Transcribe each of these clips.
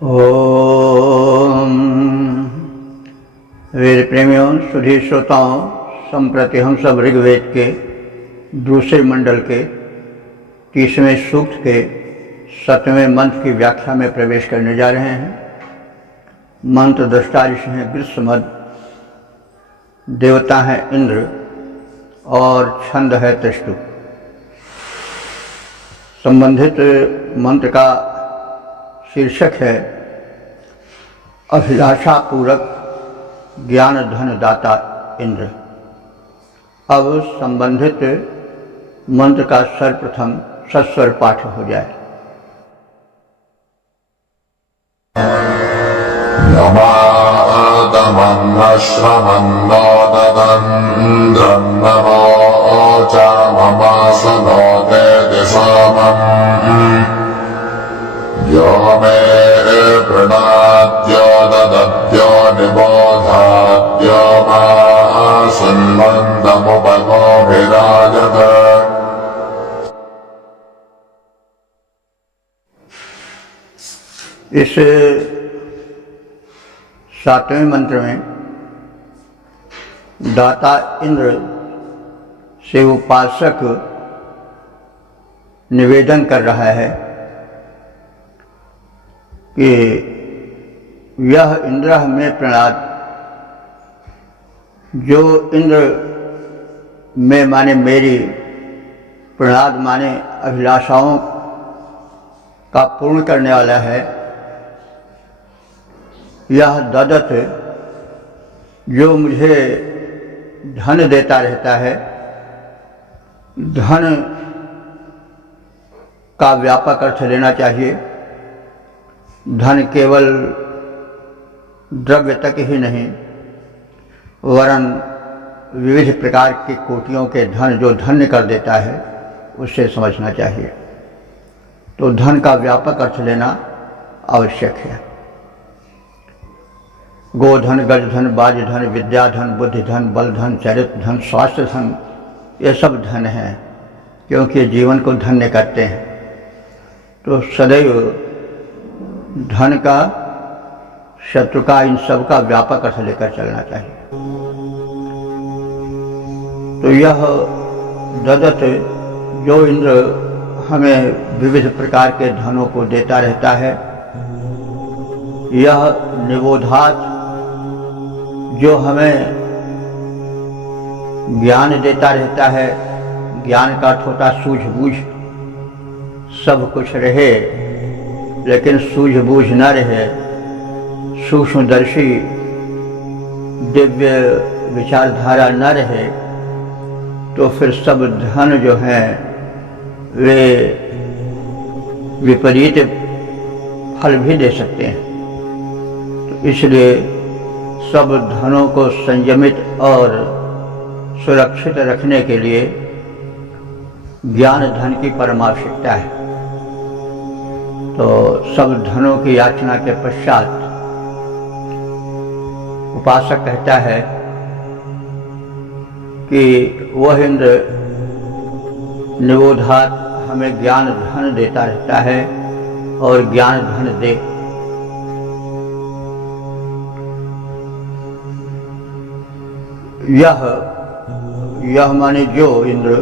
ओम वेद प्रेमियों, सुधी श्रोताओं, संप्रति हम सब ऋग्वेद के दूसरे मंडल के 30वें सूक्त के 7वें मंत्र की व्याख्या में प्रवेश करने जा रहे हैं। मंत्र दृष्टा ऋषि हैं ग्रीष्मद, देवता हैं इंद्र और छंद है त्रिष्टुप। संबंधित मंत्र का शीर्षक है अभिलाषा पूरक ज्ञान धन दाता इंद्र। अब संबंधित मंत्र का सर्वप्रथम सस्वर पाठ हो जाए। यो मे प्रणाद्यो ददद्यो निबोधाद्यो मा सुन्वन्तमुपगोभिराजत। इस 7वें मंत्र में दाता इंद्र से उपासक निवेदन कर रहा है कि यह इंद्र में प्रणाद, जो इंद्र में माने मेरी, प्रणाद माने अभिलाषाओं का पूर्ण करने वाला है। यह ददत, जो मुझे धन देता रहता है। धन का व्यापक अर्थ लेना चाहिए। धन केवल द्रव्य तक ही नहीं, वरन विविध प्रकार की कोटियों के धन जो धन्य कर देता है, उसे समझना चाहिए। तो धन का व्यापक अर्थ लेना आवश्यक है। गोधन, गजधन, बाजधन, विद्याधन, बुद्धिधन, बलधन, चरित्र धन, स्वास्थ्य धन, ये सब धन हैं, क्योंकि जीवन को धन्य करते हैं। तो सदैव धन का, शत्रु का, इन सब का व्यापक अर्थ लेकर चलना चाहिए। तो यह ददत, जो इंद्र हमें विविध प्रकार के धनों को देता रहता है, यह निबोधात, जो हमें ज्ञान देता रहता है। ज्ञान का अर्थ होता सूझबूझ। सब कुछ रहे लेकिन सूझबूझ न रहे, सूक्ष्मदर्शी दिव्य विचारधारा न रहे, तो फिर सब धन जो हैं वे विपरीत फल भी दे सकते हैं। तो इसलिए सब धनों को संयमित और सुरक्षित रखने के लिए ज्ञान धन की परम आवश्यकता है। तो सब धनों की याचना के पश्चात उपासक कहता है कि वह इंद्र निबोधात हमें ज्ञान धन देता रहता है और ज्ञान धन दे। यह माने जो इंद्र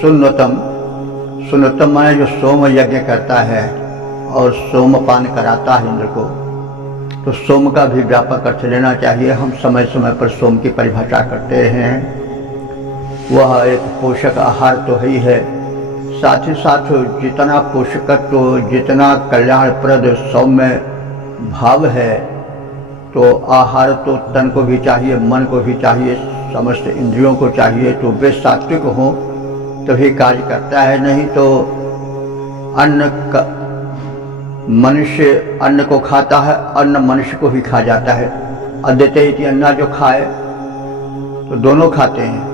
सुन्नतम माने जो सोम यज्ञ करता है और सोमपान कराता है इंद्र को। तो सोम का भी व्यापक अर्थ लेना चाहिए। हम समय समय पर सोम की परिभाषा करते रहे हैं। वह एक पोषक आहार तो ही है, साथ ही साथ जितना पोषकत्व, जितना कल्याणप्रद सौम्य भाव है, तो आहार तो तन को भी चाहिए, मन को भी चाहिए, समस्त इंद्रियों को चाहिए। तो वे सात्विक हों तभी कार्य करता है। नहीं तो मनुष्य अन्न को खाता है, अन्न मनुष्य को भी खा जाता है। अद्यते इति अन्ना, जो खाए तो दोनों खाते हैं।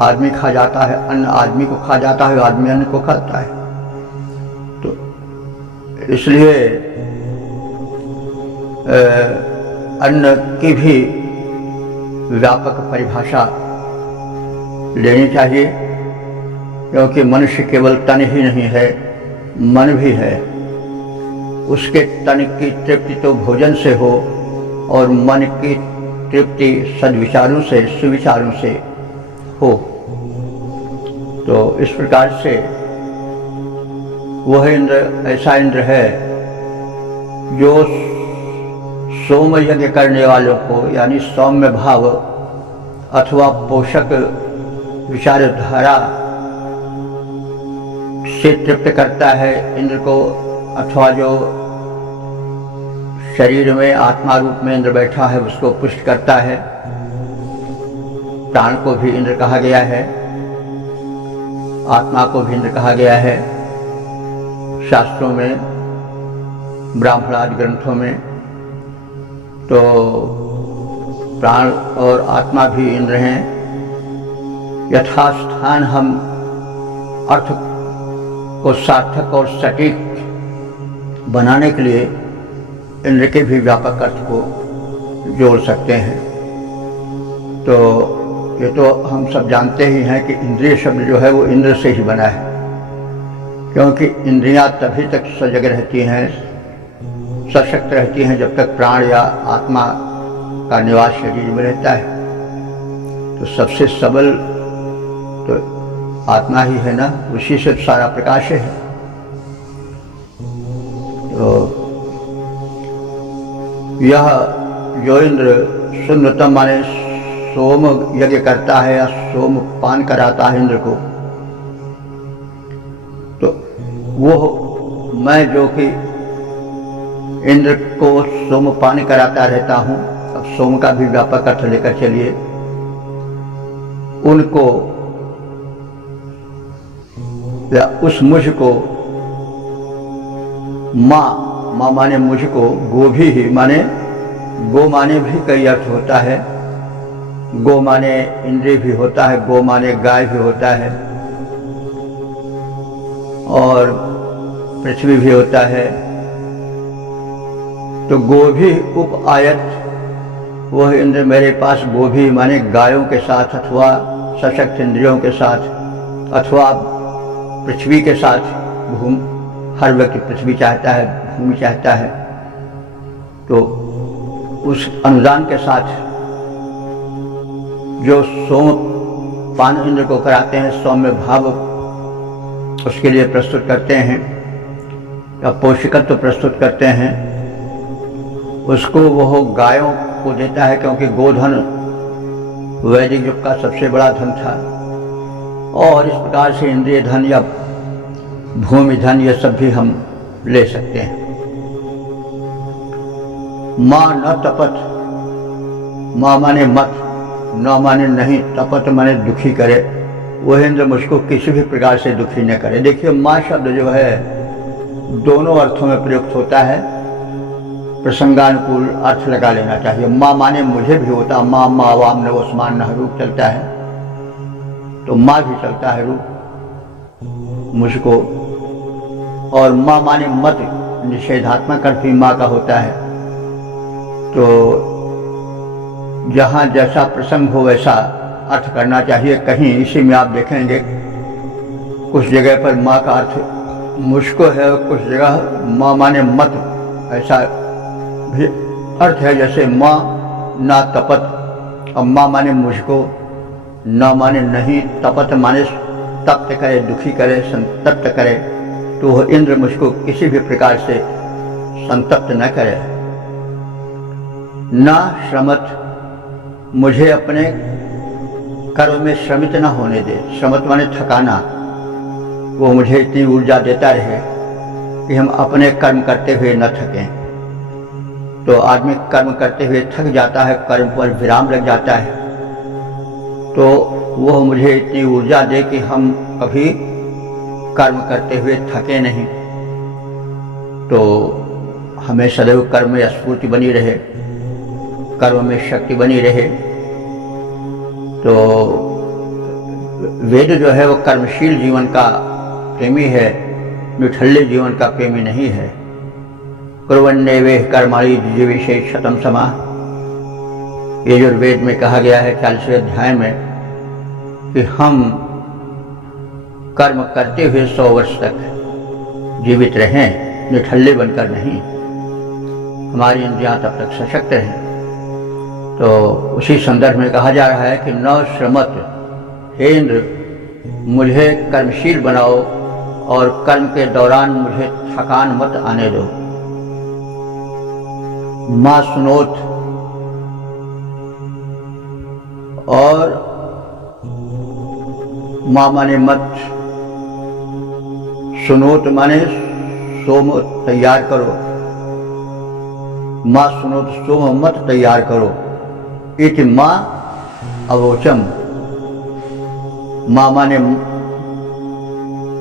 आदमी खा जाता है, अन्न आदमी को खा जाता है, आदमी अन्न को खाता है। तो इसलिए अन्न की भी व्यापक परिभाषा लेनी चाहिए, क्योंकि मनुष्य केवल तन ही नहीं है, मन भी है। उसके तन की तृप्ति तो भोजन से हो और मन की तृप्ति सद्विचारों से, सुविचारों से हो। तो इस प्रकार से वह इंद्र ऐसा इंद्र है जो सोम यज्ञ करने वालों को, यानी सौम्य भाव अथवा पोषक विचारधारा से तृप्त करता है इंद्र को, अथवा जो शरीर में आत्मा रूप में इंद्र बैठा है उसको पुष्ट करता है। प्राण को भी इंद्र कहा गया है, आत्मा को भी इंद्र कहा गया है शास्त्रों में, ब्राह्मण आदि ग्रंथों में। तो प्राण और आत्मा भी इंद्र हैं। यथास्थान हम अर्थ को सार्थक और सटीक बनाने के लिए इंद्र के भी व्यापक अर्थ को जोड़ सकते हैं। तो ये तो हम सब जानते ही हैं कि इंद्रिय शब्द जो है वो इंद्र से ही बना है, क्योंकि इंद्रियां तभी तक सजग रहती हैं, सशक्त रहती हैं जब तक प्राण या आत्मा का निवास शरीर में रहता है। तो सबसे सबल तो आत्मा ही है ना, उसी से सारा प्रकाश है। तो यह जो इंद्र सुन्नतम माने सोम यज्ञ करता है या सोम पान कराता है इंद्र को, तो वो मैं जो कि इंद्र को सोम पान कराता रहता हूँ, अब सोम का भी व्यापक अर्थ लेकर चलिए, उनको या उस मुझ को माँ माने मुझको, गो भी माने, गो माने भी कई अर्थ होता है। गो माने इंद्रिय भी होता है, गो माने गाय भी होता है, और पृथ्वी भी होता है। तो गो भी उप आयत, वह इंद्र मेरे पास गो भी माने गायों के साथ अथवा सशक्त इंद्रियों के साथ अथवा पृथ्वी के साथ हर व्यक्ति पृथ्वी चाहता है, भूमि चाहता है। तो उस अनुदान के साथ जो सोम पान इंद्र को कराते हैं, सौम्य भाव उसके लिए प्रस्तुत करते हैं या पोषकत्व प्रस्तुत करते हैं, उसको वह गायों को देता है, क्योंकि गोधन वैदिक युग का सबसे बड़ा धन था। और इस प्रकार से इंद्रिय धन या भूमि धन ये सब भी हम ले सकते हैं। माँ न तपत, माँ माने मत, न माने नहीं, तपत माने दुखी करे, वह इंद्र मुझको किसी भी प्रकार से दुखी न करे। देखिए माँ शब्द जो है दोनों अर्थों में प्रयुक्त होता है, प्रसंगानुकूल अर्थ लगा लेना चाहिए। माँ माने मुझे भी होता, माँ माँ वाम न ओस्मान न रूप चलता है, तो माँ भी चलता है रूप मुझको। और माँ माने मत, निषेधात्मक अर्थ भी माँ का होता है। तो जहाँ जैसा प्रसंग हो वैसा अर्थ करना चाहिए। कहीं इसी में आप देखेंगे कुछ जगह पर माँ का अर्थ मुझको है, कुछ जगह माँ माने मत ऐसा भी अर्थ है। जैसे माँ ना तपत, अब माँ माने मुझको, न माने नहीं, तपत माने तप्त करे, दुखी करे, संतप्त करे। तो वह इंद्र मुझको किसी भी प्रकार से संतप्त न करे। ना श्रमत, मुझे अपने कर्म में श्रमित न होने दे। श्रमित माने थकाना, वो मुझे इतनी ऊर्जा देता रहे कि हम अपने कर्म करते हुए न थकें। तो आदमी कर्म करते हुए थक जाता है, कर्म पर विराम लग जाता है, तो वह मुझे इतनी ऊर्जा दे कि हम कभी कर्म करते हुए थके नहीं। तो हमें सदैव कर्म में स्फूर्ति बनी रहे, कर्म में शक्ति बनी रहे। तो वेद जो है वो कर्मशील जीवन का प्रेमी है, निठल्ले जीवन का प्रेमी नहीं है। कुर्वन्नेवे कर्माणि जिजीविषे शतम समा, ये जो वेद में कहा गया है 40वें अध्याय में कि हम कर्म करते हुए 100 वर्ष तक जीवित रहें। निठल्ले बनकर नहीं, हमारी इंद्रियां तब तक सशक्त हैं। तो उसी संदर्भ में कहा जा रहा है कि न श्रमत, हे इंद्र मुझे कर्मशील बनाओ और कर्म के दौरान मुझे थकान मत आने दो। माँ सुनोत, और माँ माने मत, सुनोत माने सोम तैयार करो, माँ सुनोत सोम मत तैयार करो। इति माँ अवोचम, माँ माने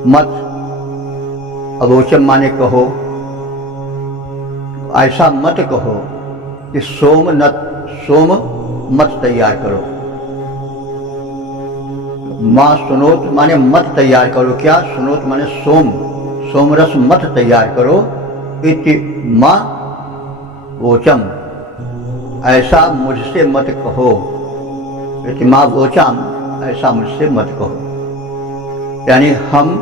मत, अवोचम माने कहो, ऐसा मत कहो कि सोम मत तैयार करो। माँ सुनोत माने मत तैयार करो, क्या सुनोत माने सोम रस मत तैयार करो। इति माँ वोचम, ऐसा मुझसे मत कहो। इति माँ वोचम, ऐसा मुझसे मत कहो। यानी हम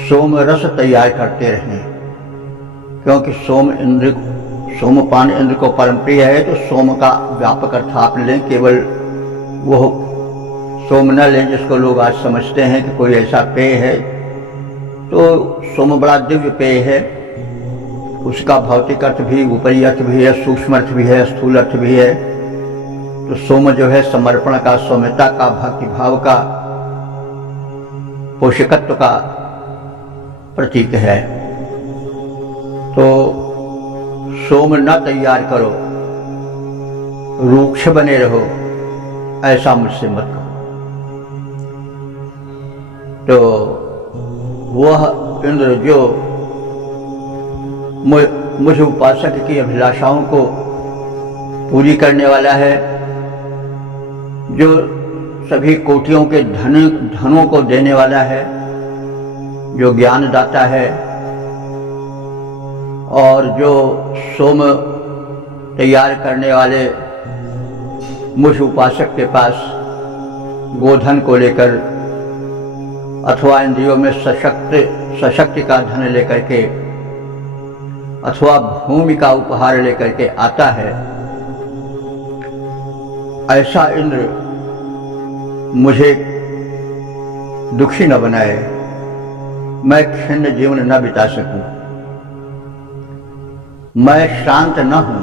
सोम रस तैयार करते रहें, क्योंकि सोमपान इंद्र को परम प्रिय है। तो सोम का व्यापक अर्थ आप लें, केवल वो सोम न लें जिसको लोग आज समझते हैं कि कोई ऐसा पेय है। तो सोम बड़ा दिव्य पेय है, उसका भौतिक अर्थ भी, ऊपरी अर्थ भी है, सूक्ष्म अर्थ भी है, स्थूल अर्थ भी है। तो सोम जो है समर्पण का, सौम्यता का, भक्ति भाव का, पोषकत्व का प्रतीक है। तो सोम न तैयार करो, रूक्ष बने रहो, ऐसा मुझसे मत कहो। तो वह इंद्र जो मुझ उपासक की अभिलाषाओं को पूरी करने वाला है, जो सभी कोटियों के धनों को देने वाला है, जो ज्ञान दाता है, और जो सोम तैयार करने वाले मुझ उपासक के पास गोधन को लेकर अथवा इंद्रियों में सशक्ति का धन लेकर के अथवा भूमि का उपहार लेकर के आता है, ऐसा इंद्र मुझे दुखी न बनाए, मैं खिन्न जीवन न बिता सकूं, मैं शांत न हूं,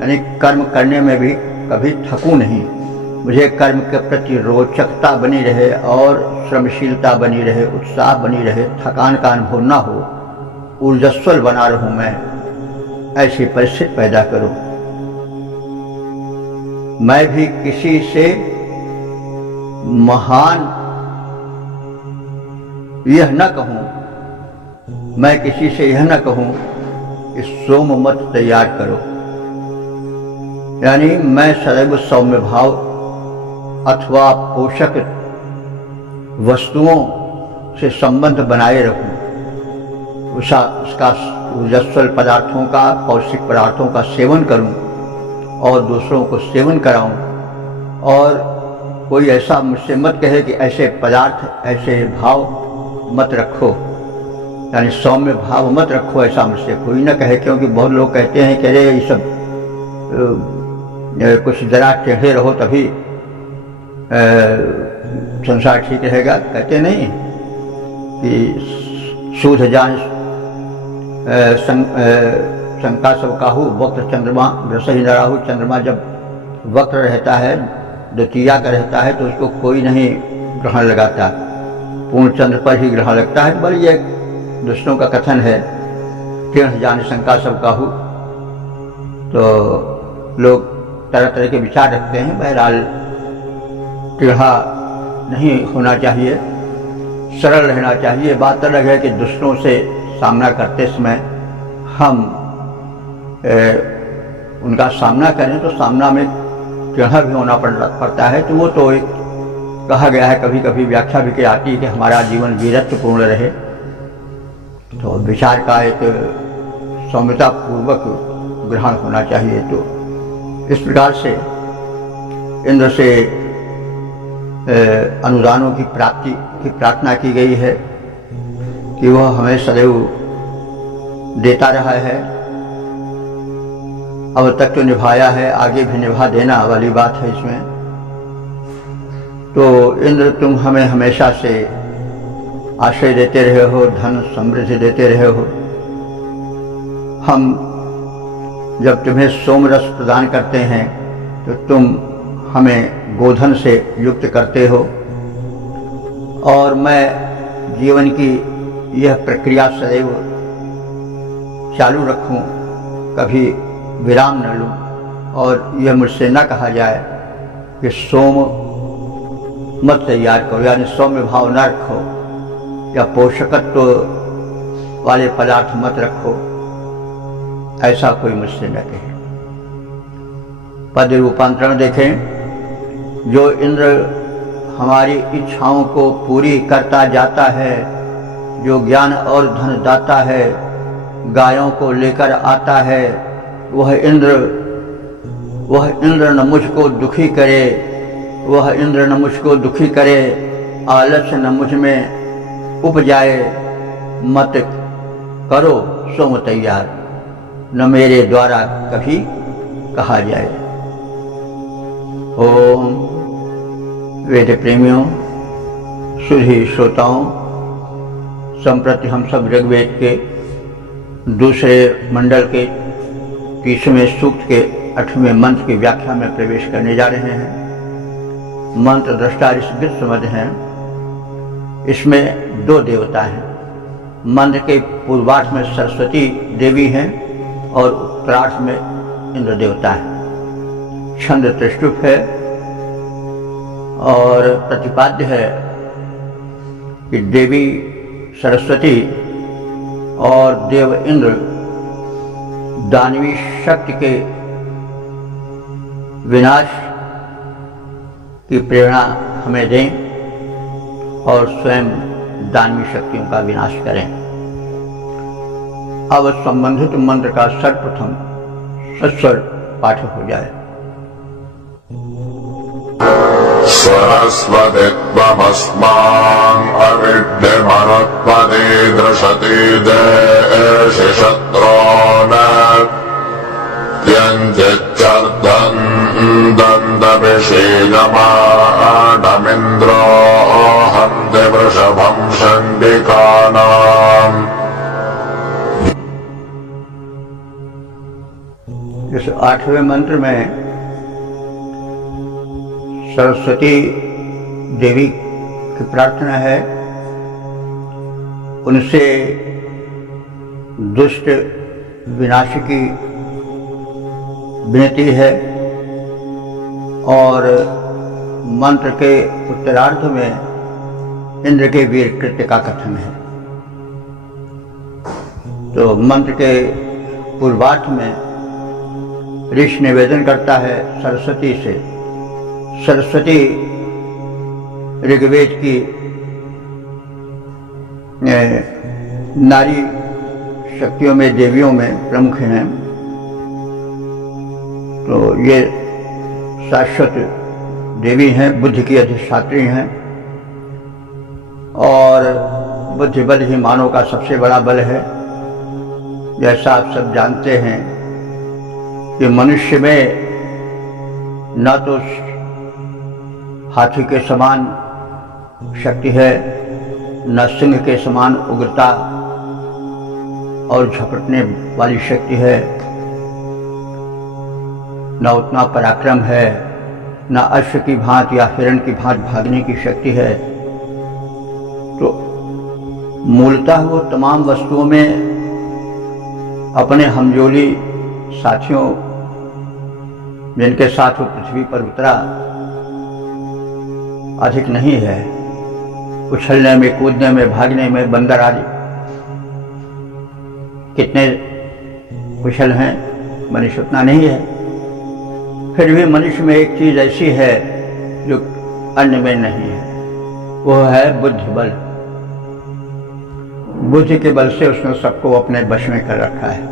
यानी कर्म करने में भी कभी थकूं नहीं, मुझे कर्म के प्रति रोचकता बनी रहे और श्रमशीलता बनी रहे, उत्साह बनी रहे, थकान का अनुभव न हो, ऊर्जस्वल बना रहूं मैं, ऐसी परिस्थिति पैदा करो। मैं भी किसी से महान यह न कहूं, मैं किसी से यह न कहूं कि सोम मत तैयार करो, यानी मैं सदैव सौम्य भाव अथवा पोषक वस्तुओं से संबंध बनाए रखूं, उसका ऊर्जस्वल पदार्थों का, पौष्टिक पदार्थों का सेवन करूं और दूसरों को सेवन कराऊं। और कोई ऐसा मुझसे मत कहे कि ऐसे पदार्थ, ऐसे भाव मत रखो, यानी सौम्य भाव मत रखो, ऐसा मुझसे कोई न कहे। क्योंकि बहुत लोग कहते हैं कि अरे ये सब कुछ जरा टेढ़े रहो तभी संसार ठीक रहेगा। कहते नहीं कि सूझ जान शंका सब काहू, वक्त चंद्रमा रस ही न राहु। चंद्रमा जब वक्त रहता है, द्वितीया का रहता है, तो उसको कोई नहीं ग्रहण लगाता, पूर्ण चंद्र पर ही ग्रहण लगता है। बल्कि ये दूसरों का कथन है, टेढ़ जान शंका सब काहू। तो लोग तरह तरह के विचार रखते हैं। बहरहाल टेढ़ा नहीं होना चाहिए, सरल रहना चाहिए। बात अलग है कि दुष्टों से सामना करते समय हम उनका सामना करें तो सामना में टेढ़ा भी होना पड़ता है। तो वो तो एक कहा गया है, कभी कभी व्याख्या भी की आती है कि हमारा जीवन वीरत्वपूर्ण रहे। तो विचार का एक सौम्यता पूर्वक ग्रहण होना चाहिए। तो इस प्रकार से इंद्र से अनुदानों की प्राप्ति की प्रार्थना की गई है कि वह हमें सदैव देता रहा है, अब तक तो निभाया है, आगे भी निभा देना वाली बात है इसमें। तो इंद्र तुम हमें हमेशा से आश्रय देते रहे हो, धन समृद्धि देते रहे हो। हम जब तुम्हें सोम रस प्रदान करते हैं तो तुम हमें गोधन से युक्त करते हो, और मैं जीवन की यह प्रक्रिया सदैव चालू रखूं, कभी विराम न लूं, और यह मुझसे न कहा जाए कि सोम मत तैयार करो, यानी सौम्य भाव न रखो, या पोषकत्व वाले पदार्थ मत रखो, ऐसा कोई मुझसे न कहे। पद रूपांतरण देखें। जो इंद्र हमारी इच्छाओं को पूरी करता जाता है, जो ज्ञान और धन दाता है, गायों को लेकर आता है, वह इंद्र न मुझको दुखी करे, वह इंद्र न मुझको दुखी करे, आलस्य न मुझ में उपजाए, मत करो सोम तैयार, न मेरे द्वारा कभी कहा जाए। ओम वेद प्रेमियों, सुधी श्रोताओं, संप्रति हम सब ऋग्वेद के दूसरे मंडल के 30वें सूक्त के 8वें मंत्र की व्याख्या में प्रवेश करने जा रहे हैं। मंत्र दृष्टा ऋग्वेद समझ हैं। इसमें 2 देवता हैं। मंत्र के पूर्वार्ध में सरस्वती देवी हैं और उत्तरार्ध में इंद्र देवता है। छंद त्रिष्टुप है और प्रतिपाद्य है कि देवी सरस्वती और देव इंद्र दानवी शक्ति के विनाश की प्रेरणा हमें दें और स्वयं दानवी शक्तियों का विनाश करें। अब संबंधित मंत्र का सर्वप्रथम सस्वर पाठ हो जाए। सरस्वती त्वमस्मान् अविद्यमनुत्पदे दृशति देशि शत्रून् त्यञ्चिच्चर्दन् दन्दभिषेदमानमिन्द्रो हन्ति वृषभं चण्डिकानाम्। इस 8वें मंत्र में सरस्वती देवी की प्रार्थना है। उनसे दुष्ट विनाश की विनती है, और मंत्र के उत्तरार्ध में इंद्र के वीर कृत्य का कथन है। तो मंत्र के पूर्वार्ध में ऋषि निवेदन करता है सरस्वती से। सरस्वती ऋग्वेद की नारी शक्तियों में, देवियों में प्रमुख हैं। तो ये शाश्वत देवी हैं, बुद्धि की अधिष्ठात्री हैं, और बुद्धि बल ही मानव का सबसे बड़ा बल है। जैसा आप सब जानते हैं कि मनुष्य में न तो हाथी के समान शक्ति है, न सिंह के समान उग्रता और झपटने वाली शक्ति है, न उतना पराक्रम है, न अश्व की भांति या हिरण की भांति भागने की शक्ति है। तो मूलतः वो तमाम वस्तुओं में अपने हमजोली साथियों जिनके साथ वो पृथ्वी पर उतरा अधिक नहीं है। उछलने में, कूदने में, भागने में बंदर आदि कितने कुशल हैं, मनुष्य उतना नहीं है। फिर भी मनुष्य में एक चीज ऐसी है जो अन्य में नहीं है, वो है बुद्धि बल। बुद्धि के बल से उसने सबको अपने वश में कर रखा है,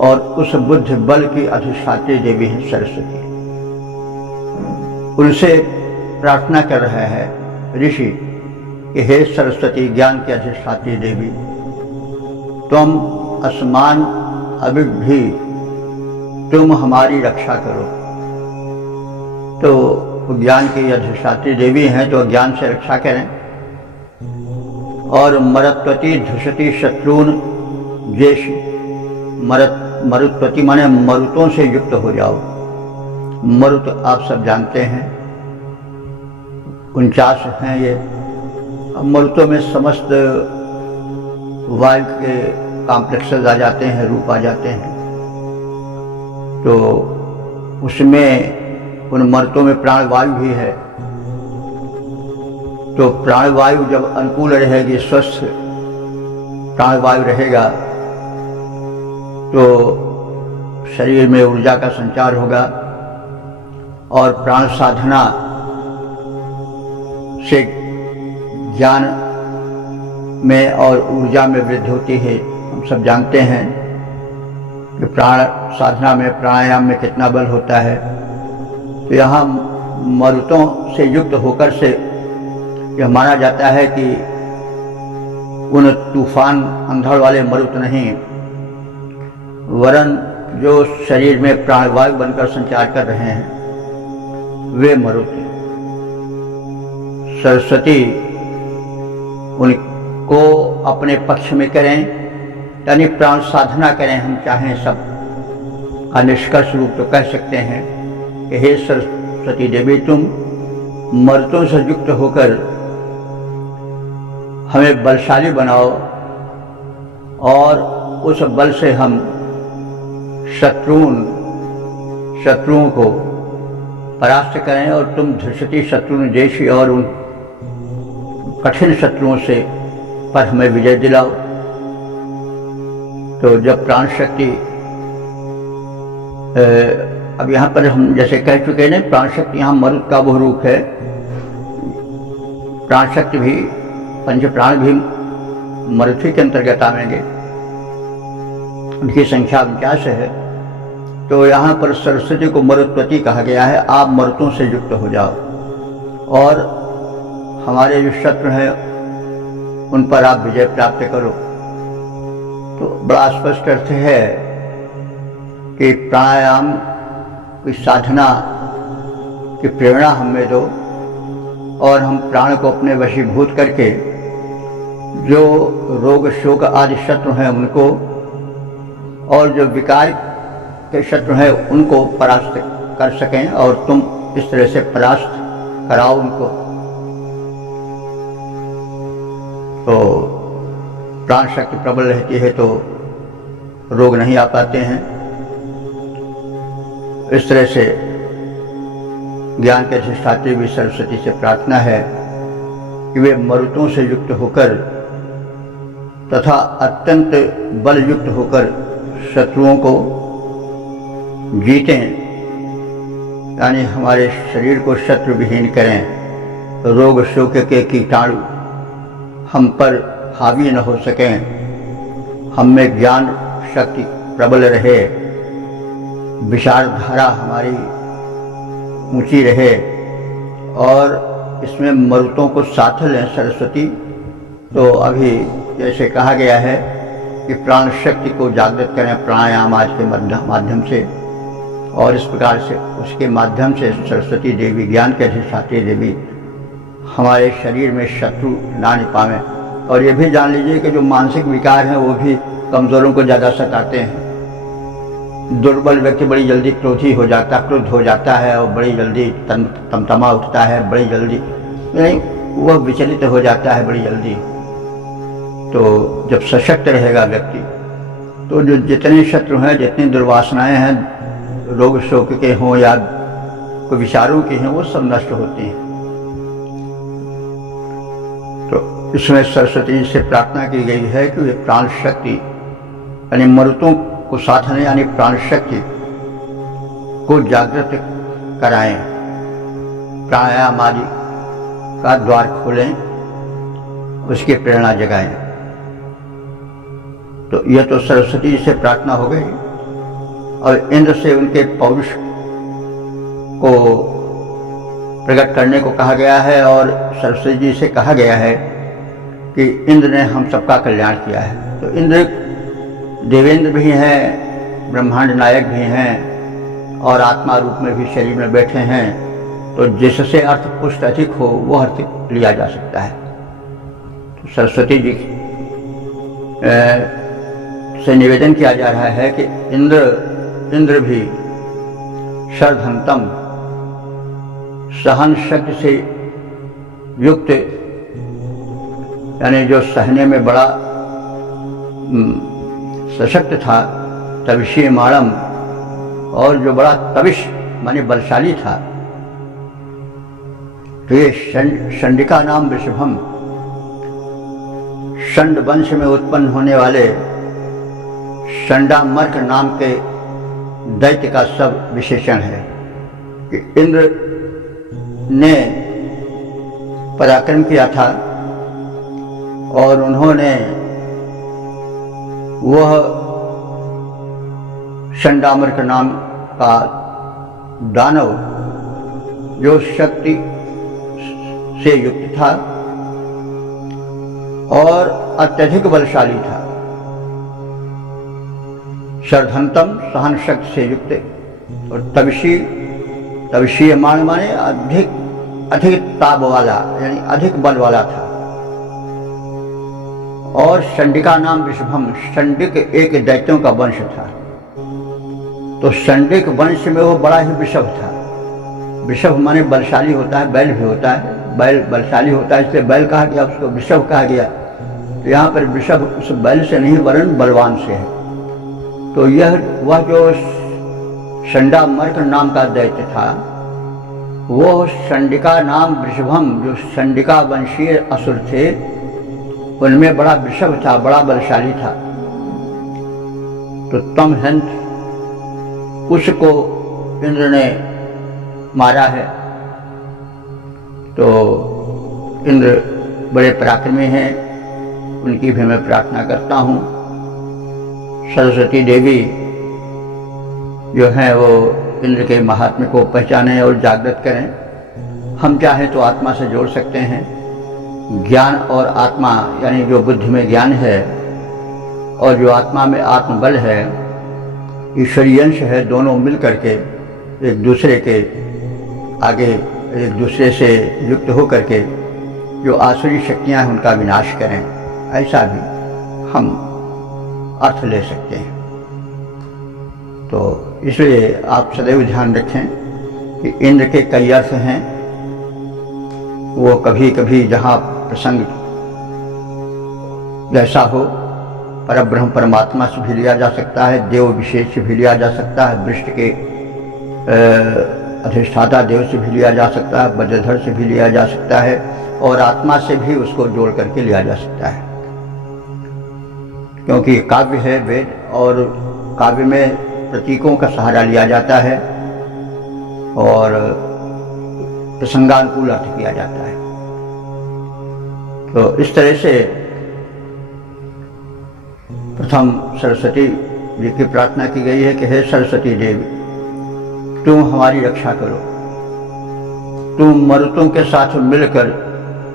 और उस बुद्धि बल की अधिष्ठात्री देवी है सरस्वती। उनसे प्रार्थना कर रहे हैं ऋषि कि हे सरस्वती, ज्ञान की अधिष्ठात्री देवी, तुम असमान अभी भी तुम हमारी रक्षा करो। तो ज्ञान की अधिष्ठात्री देवी हैं, तो ज्ञान से रक्षा करें। और मरुत्वती धुषति शत्रुन जेश, मरुत्वती माने मरुतों से युक्त हो जाओ। मरुत आप सब जानते हैं 49 हैं ये। अब मरुतों में समस्त वायु के कॉम्प्लेक्सेस आ जाते हैं, रूप आ जाते हैं। तो उसमें उन मरुतों में प्राणवायु भी है। तो प्राणवायु जब अनुकूल रहेगी, स्वस्थ प्राणवायु रहेगा, तो शरीर में ऊर्जा का संचार होगा और प्राण साधना से ज्ञान में और ऊर्जा में वृद्धि होती है। हम सब जानते हैं कि प्राण साधना में, प्राणायाम में कितना बल होता है। तो यहाँ मरुतों से युक्त होकर से यह माना जाता है कि उन तूफान अंधड़ वाले मरुत नहीं, वरन जो शरीर में प्राणवायु बनकर संचार कर रहे हैं वे मरुत हैं। सरस्वती उनको अपने पक्ष में करें, यानी प्राण साधना करें। हम चाहें सब का निष्कर्ष रूप तो कह सकते हैं कि हे सरस्वती देवी, तुम मर्दों से युक्त होकर हमें बलशाली बनाओ और उस बल से हम शत्रुओं को परास्त करें। और तुम धृषति शत्रु जैसी और उन कठिन शत्रुओं से पर हमें विजय दिलाओ। तो जब प्राण शक्ति, अब यहाँ पर हम जैसे कह चुके हैं, प्राण शक्ति यहाँ मरुत का वो रूप है। प्राण शक्ति भी, पंच प्राण भी मरुथी के अंतर्गत आवेंगे। उनकी संख्या 49 है। तो यहाँ पर सरस्वती को मरुत्वती कहा गया है। आप मरुतों से युक्त हो जाओ और हमारे जो शत्रु हैं उन पर आप विजय प्राप्त करो। तो बड़ा स्पष्ट अर्थ है कि प्राणायाम की साधना की प्रेरणा हमें दो और हम प्राण को अपने वशीभूत करके जो रोग शोक आदि शत्रु हैं उनको, और जो विकार के शत्रु हैं उनको परास्त कर सकें। और तुम इस तरह से परास्त कराओ उनको। तो प्राण शक्ति प्रबल रहती है तो रोग नहीं आ पाते हैं। इस तरह से ज्ञान के अधिष्ठात्री भी सरस्वती से प्रार्थना है कि वे मरुतों से युक्त होकर तथा अत्यंत बल युक्त होकर शत्रुओं को जीतें, यानी हमारे शरीर को शत्रु विहीन करें। रोग शोक के कीटाणु हम पर हावी न हो सकें, हम में ज्ञान शक्ति प्रबल रहे, विचार धारा हमारी ऊंची रहे और इसमें मरुतों को साथ लें सरस्वती। तो अभी जैसे कहा गया है कि प्राण शक्ति को जागृत करें प्राणायाम आज के माध्यम से, और इस प्रकार से उसके माध्यम से सरस्वती देवी, ज्ञान के अधिष्ठात्री देवी, हमारे शरीर में शत्रु ना नहीं पावें। और ये भी जान लीजिए कि जो मानसिक विकार हैं वो भी कमज़ोरों को ज़्यादा सताते हैं। दुर्बल व्यक्ति बड़ी जल्दी क्रोधी हो जाता, क्रुद्ध हो जाता है और बड़ी जल्दी तमतमा उठता है, बड़ी जल्दी नहीं वह विचलित हो जाता है बड़ी जल्दी। तो जब सशक्त रहेगा व्यक्ति तो जो जितने शत्रु हैं, जितनी दुर्वासनाएं हैं, रोग शोक के हों या कोई विचारों के हों, वो सब नष्ट होती हैं। तो इसमें सरस्वती जी से प्रार्थना की गई है कि वे प्राण शक्ति यानी मरुतों को साधने यानी प्राण शक्ति को जागृत कराएं, प्राणायाम आदि का द्वार खोलें, उसकी प्रेरणा जगाएं। तो यह तो सरस्वती जी से प्रार्थना हो गई। और इंद्र से उनके पौरुष को प्रकट करने को कहा गया है और सरस्वती जी से कहा गया है कि इंद्र ने हम सबका कल्याण किया है। तो इंद्र देवेंद्र भी हैं, ब्रह्मांड नायक भी हैं और आत्मा रूप में भी शरीर में बैठे हैं, तो जिससे अर्थ पुष्ट अधिक हो वो अर्थ लिया जा सकता है। तो सरस्वती जी से निवेदन किया जा रहा है कि इंद्र भी शर्धंतम, सहन शक्ति से युक्त, यानी जो सहने में बड़ा सशक्त था, तविषीय माणम, और जो बड़ा तविश माने बलशाली था। तो ये शंडिका नाम वृषभम, शंड वंश में उत्पन्न होने वाले शंडामर्क नाम के दैत्य का सब विशेषण है कि इंद्र ने पराक्रम किया था और उन्होंने वह शंडामर्क नाम का दानव जो शक्ति से युक्त था और अत्यधिक बलशाली था, शर्धंतम सहन शक्ति से युक्त, और तविषीय माने अधिक ताब वाला, यानी अधिक बल वाला था। और शंडिका नाम वृषभम, शंडिक एक दैत्यों का वंश था, तो शंडिक वंश में वो बड़ा ही वृषभ था। वृषभ माने बलशाली होता है, बैल भी होता है, बैल बलशाली होता है, इसलिए बैल कहा गया, उसको वृषभ कहा गया। तो यहाँ पर वृषभ उस बैल से नहीं वरन बलवान से है। तो वह जो शंडामर्क नाम का दैत्य था, वो शंडिका नाम वृषभम, जो शंडिका वंशीय असुर थे, उनमें बड़ा वृषभ था, बड़ा बलशाली था। तो तम हंत, उसको इंद्र ने मारा है। तो इंद्र बड़े पराक्रमी हैं, उनकी भी मैं प्रार्थना करता हूँ। सरस्वती देवी जो हैं वो इंद्र के महात्म्य को पहचानें और जागृत करें। हम चाहें तो आत्मा से जोड़ सकते हैं। ज्ञान और आत्मा, यानी जो बुद्धि में ज्ञान है और जो आत्मा में आत्मबल है, ईश्वरीय अंश है, दोनों मिल करके एक दूसरे के आगे एक दूसरे से युक्त हो करके जो आसुरी शक्तियां हैं उनका विनाश करें, ऐसा भी हम अर्थ ले सकते हैं। तो इसलिए आप सदैव ध्यान रखें कि इंद्र के कई अर्थ हैं। वो कभी कभी जहाँ प्रसंग जैसा हो, परब्रह्म परमात्मा से भी लिया जा सकता है, देव विशेष से भी लिया जा सकता है, वृष्ट के अधिष्ठाता देव से भी लिया जा सकता है, वज्रधर से भी लिया जा सकता है, और आत्मा से भी उसको जोड़ करके लिया जा सकता है। क्योंकि काव्य है वेद, और काव्य में प्रतीकों का सहारा लिया जाता है और प्रसंगानुकूल अर्थ किया जाता है। तो इस तरह से प्रथम सरस्वती जी की प्रार्थना की गई है कि हे सरस्वती देवी, तुम हमारी रक्षा करो, तुम मरुतों के साथ मिलकर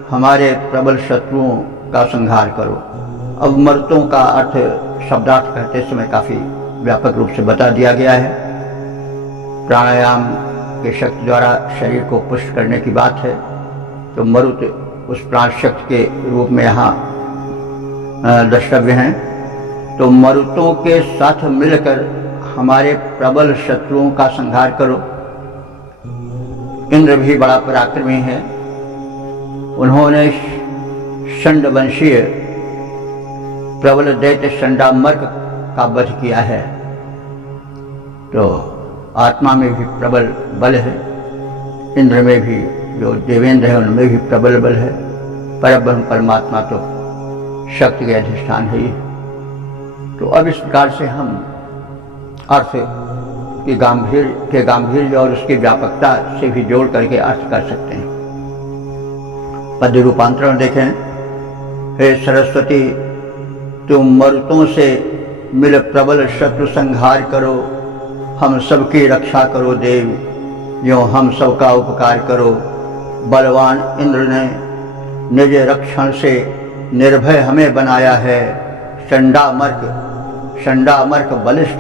हमारे प्रबल शत्रुओं का संहार करो। अब मरुतों का अर्थ शब्दार्थ कहते समय काफ़ी व्यापक रूप से बता दिया गया है। प्राणायाम के शक्ति द्वारा शरीर को पुष्ट करने की बात है, तो मरुत उस प्राण शक्ति के रूप में यहाँ द्रष्टव्य हैं। तो मरुतों के साथ मिलकर हमारे प्रबल शत्रुओं का संहार करो। इंद्र भी बड़ा पराक्रमी है, उन्होंने शंडवंशीय प्रबल दैत्य शंडामर्क का वध किया है। तो आत्मा में भी प्रबल बल है, इंद्र में भी जो देवेंद्र है उनमें भी प्रबल बल है। परब्रह्म परमात्मा तो शक्ति के अधिष्ठान है ही। तो अब इस प्रकार से हम अर्थ के गांधीर्य और उसकी व्यापकता से भी जोड़ करके अर्थ कर सकते हैं। पद्य रूपांतरण देखें। हे सरस्वती, तुम मरुतों से मिल प्रबल शत्रु संहार करो, हम सबकी रक्षा करो देव, जो हम सबका उपकार करो। बलवान इंद्र ने निज रक्षण से निर्भय हमें बनाया है। चंडामर्क षंडामर्क बलिष्ठ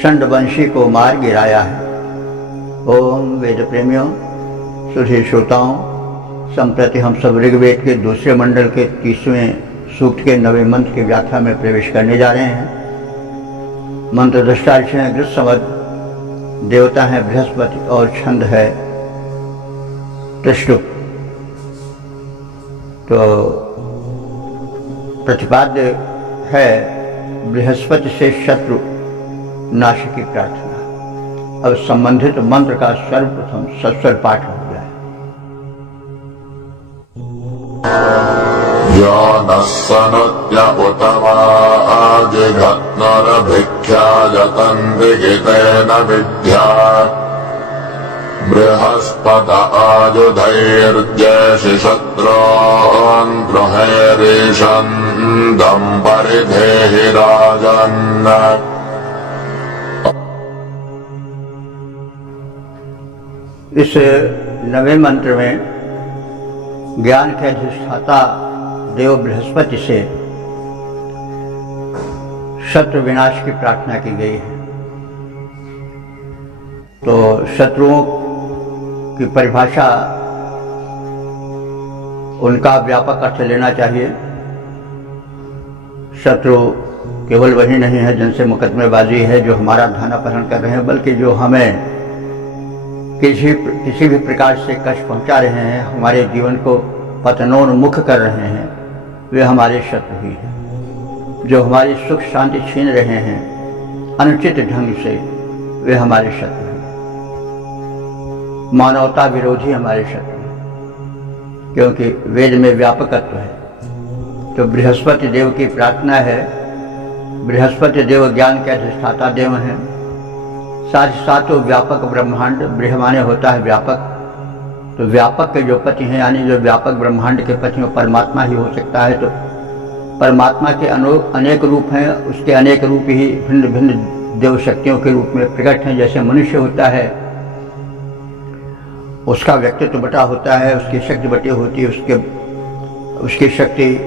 षंडवंशी को मार गिराया है। ओम वेद प्रेमियों, सुधीर श्रोताओं, संप्रति हम सब ऋग्वेद के दूसरे मंडल के 30वें सूक्त के 9वें मंत्र की व्याख्या में प्रवेश करने जा रहे हैं। मंत्र दृष्टा हैं गृहसमद, देवता है बृहस्पति और छंद है त्रिष्टुप। तो प्रतिपाद्य है बृहस्पति से शत्रु नाश की प्रार्थना। अब संबंधित मंत्र का सर्वप्रथम सस्वर पाठ हो जाए। नस्सनत्य उतमा आजिघत्नरभिख्याजतन्विगितेन विद्या बृहस्पत आजुधैर्जयसि शत्रून् गृहैरीशन्दं परिधेहि राजन्। इस 9वें मंत्र में ज्ञान के अधिष्ठाता देव बृहस्पति से शत्रु विनाश की प्रार्थना की गई है। तो शत्रुओं की परिभाषा, उनका व्यापक अर्थ लेना चाहिए। शत्रु केवल वही नहीं है जिनसे मुकदमेबाजी है, जो हमारा धन अपहरण कर रहे हैं, बल्कि जो हमें किसी भी प्रकार से कष्ट पहुंचा रहे हैं, हमारे जीवन को पतनोन्मुख कर रहे हैं, वे हमारे शत्रु ही हैं। जो हमारी सुख शांति छीन रहे हैं अनुचित ढंग से, वे हमारे शत्रु हैं। मानवता विरोधी हमारे शत्रु हैं, क्योंकि वेद में व्यापकत्व है। तो बृहस्पति देव की प्रार्थना है। बृहस्पति देव ज्ञान के अधिष्ठाता देव हैं, साथ ही साथ वो व्यापक ब्रह्मांड, ब्रह्म माने होता है व्यापक। तो व्यापक के जो पति हैं, यानी जो व्यापक ब्रह्मांड के पति वो परमात्मा ही हो सकता है। तो परमात्मा के अनेक रूप हैं, उसके अनेक रूप ही भिन्न भिन्न देव शक्तियों के रूप में प्रकट हैं। जैसे मनुष्य होता है, उसका व्यक्तित्व बटा होता है, उसकी शक्ति बटी होती है, उसकी शक्ति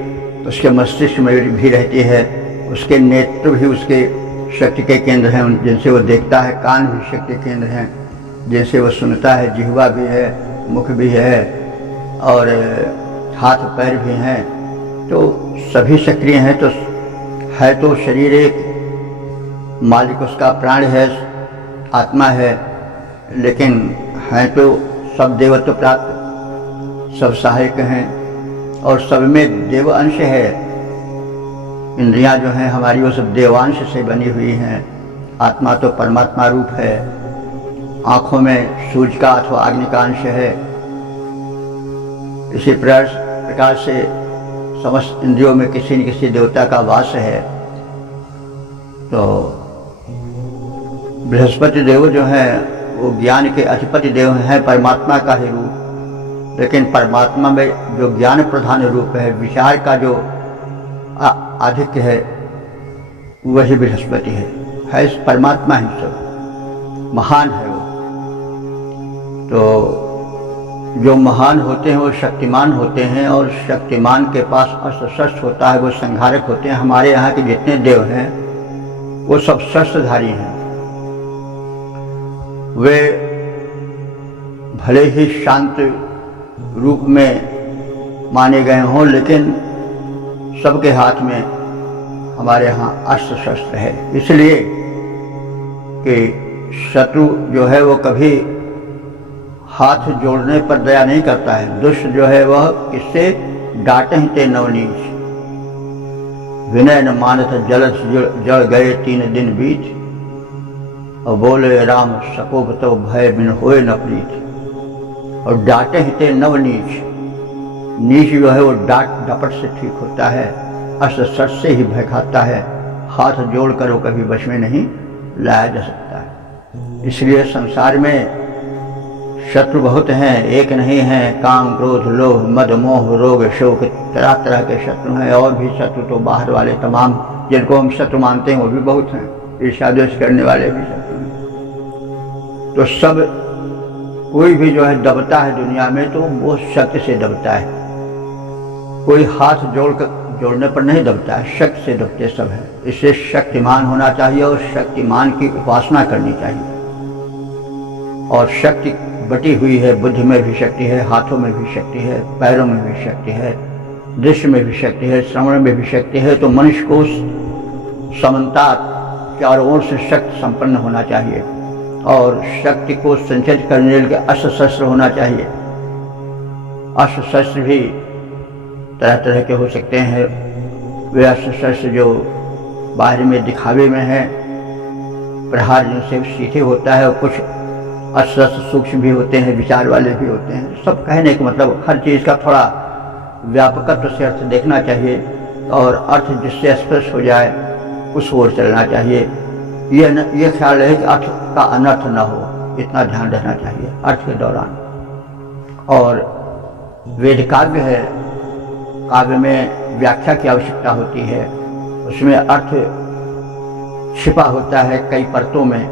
उसके मस्तिष्क में भी रहती है, उसके नेत्र भी उसके शक्ति के केंद्र हैं, जिनसे वो देखता है। कान भी शक्ति केंद्र हैं, जिनसे वो सुनता है। जिह्वा भी है, मुख भी है, और हाथ पैर भी हैं। तो सभी सक्रिय हैं। तो है तो शरीर एक, मालिक उसका प्राण है, आत्मा है, लेकिन है तो सब देवत्व प्राप्त, सब सहायक हैं, और सब में देव अंश है। इंद्रियां जो हैं हमारी, वो सब देवांश से बनी हुई हैं। आत्मा तो परमात्मा रूप है। आंखों में सूर्य का अथवा अग्नि का अंश है। इसी प्रकार से समस्त इंद्रियों में किसी न किसी देवता का वास है। तो बृहस्पति देव जो हैं वो ज्ञान के अधिपति देव हैं, परमात्मा का ही रूप। लेकिन परमात्मा में जो ज्ञान प्रधान रूप है, विचार का जो आधिक्य है, वही बृहस्पति है परमात्मा ही सब महान है वो। तो जो महान होते हैं वो शक्तिमान होते हैं, और शक्तिमान के पास अस्त्र शस्त्र होता है, वो संहारक होते हैं। हमारे यहाँ के जितने देव हैं वो सब शस्त्रधारी हैं। वे भले ही शांत रूप में माने गए हों, लेकिन सबके हाथ में हमारे यहाँ अस्त्र शस्त्र है। इसलिए कि शत्रु जो है वो कभी हाथ जोड़ने पर दया नहीं करता है। दुष्ट जो है वह किससे डांटे ही ते नवनीच, विनय न मानत जलस जल गए 3 दिन बीत, और बोले राम सकोप तो भय बिन होए न प्रीत। और डांटे ही ते नवनीच, नीच जो है वो डांट डपट से ठीक होता है, अस्त्र शस्त्र से ही भय खाता है। हाथ जोड़ कर वो कभी वश में नहीं लाया जा सकता है। इसलिए संसार में शत्रु बहुत हैं, एक नहीं हैं। काम क्रोध लोभ मद मोह रोग शोक, तरह तरह के शत्रु हैं। और भी शत्रु तो बाहर वाले तमाम जिनको हम शत्रु मानते हैं वो भी बहुत हैं। ईर्ष्या द्वेष करने वाले भी शत्रु हैं। तो सब कोई भी जो है दबता है दुनिया में, तो वो शक्ति से दबता है। कोई हाथ जोड़ने पर नहीं दबता है, शक्ति से दबते सब है। इससे शक्तिमान होना चाहिए और शक्तिमान की उपासना करनी चाहिए। और शक्ति बटी हुई है, बुद्धि में भी शक्ति है, हाथों में भी शक्ति है, पैरों में भी शक्ति है, दृश्य में भी शक्ति है, श्रवण में भी शक्ति है। तो मनुष्य को समन्ता चारों ओर से शक्ति संपन्न होना चाहिए और शक्ति को संचित करने के लिए अस्त्र शस्त्र होना चाहिए। अस्त्र शस्त्र भी तरह तरह के हो सकते हैं। वे अस्त्र शस्त्र जो बाहर में दिखावे में है, प्रहार जिनसे सीधे होता है, और कुछ अस्त्र शस्त्र सूक्ष्म भी होते हैं, विचार वाले भी होते हैं। सब कहने का मतलब हर चीज़ का थोड़ा व्यापकत्व से अर्थ देखना चाहिए और अर्थ जिससे स्पष्ट हो जाए उस ओर चलना चाहिए। ये ख्याल रहे कि अर्थ का अनर्थ न हो, इतना ध्यान रहना चाहिए अर्थ के दौरान। और वेद काव्य है, काव्य में व्याख्या की आवश्यकता होती है, उसमें अर्थ छिपा होता है कई परतों में,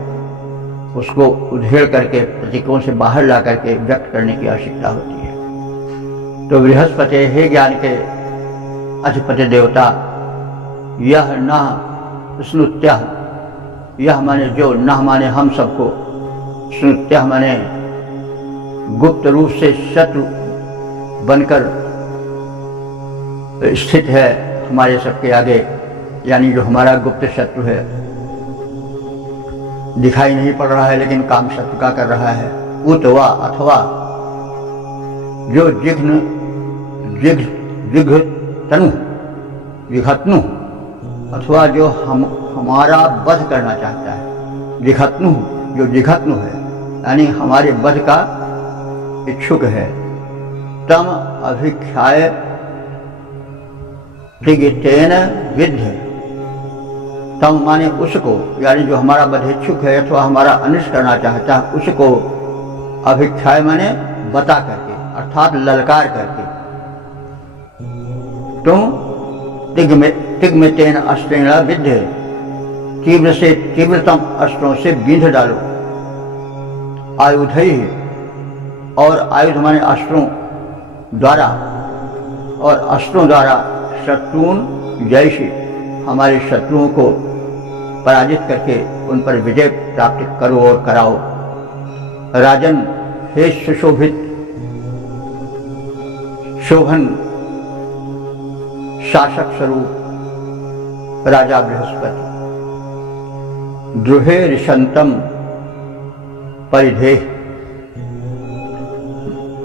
उसको उधेड़ करके प्रतीकों से बाहर ला करके व्यक्त करने की आवश्यकता होती है। तो बृहस्पति हे ज्ञान के अधिपति देवता, यह न स्नुत्य, यह माने जो, न माने हम सबको, स्नुत्य माने गुप्त रूप से शत्रु बनकर स्थित है हमारे सबके आगे, यानी जो हमारा गुप्त शत्रु है, दिखाई नहीं पड़ रहा है लेकिन काम शत्रु का कर रहा है। उतवा अथवा जो विघतनु, अथवा जो हमारा वध करना चाहता है। विघतनु, जो विघतनु है यानी हमारे वध का इच्छुक है। तम अभिख्याय त्रिगितेन विद्ध, तम माने उसको, यानी जो हमारा वध इच्छुक है अथवा हमारा अनिष्ट करना चाहता है, उसको अभिख्याय माने बता करके, अर्थात ललकार करके। तुम तिग्मितेन अस्त्रेण विद्ध, तीव्र से तीव्रतम अस्त्रों से बींध डालो। आयुधै, और आयुध माने अस्त्रों द्वारा, और अस्त्रों द्वारा शत्रुन जैसे, हमारे शत्रुओं को पराजित करके उन पर विजय प्राप्त करो और कराओ। राजन, हे सुशोभित शोभन शासक स्वरूप राजा बृहस्पति, द्रुहे ऋषंतम परिधेय,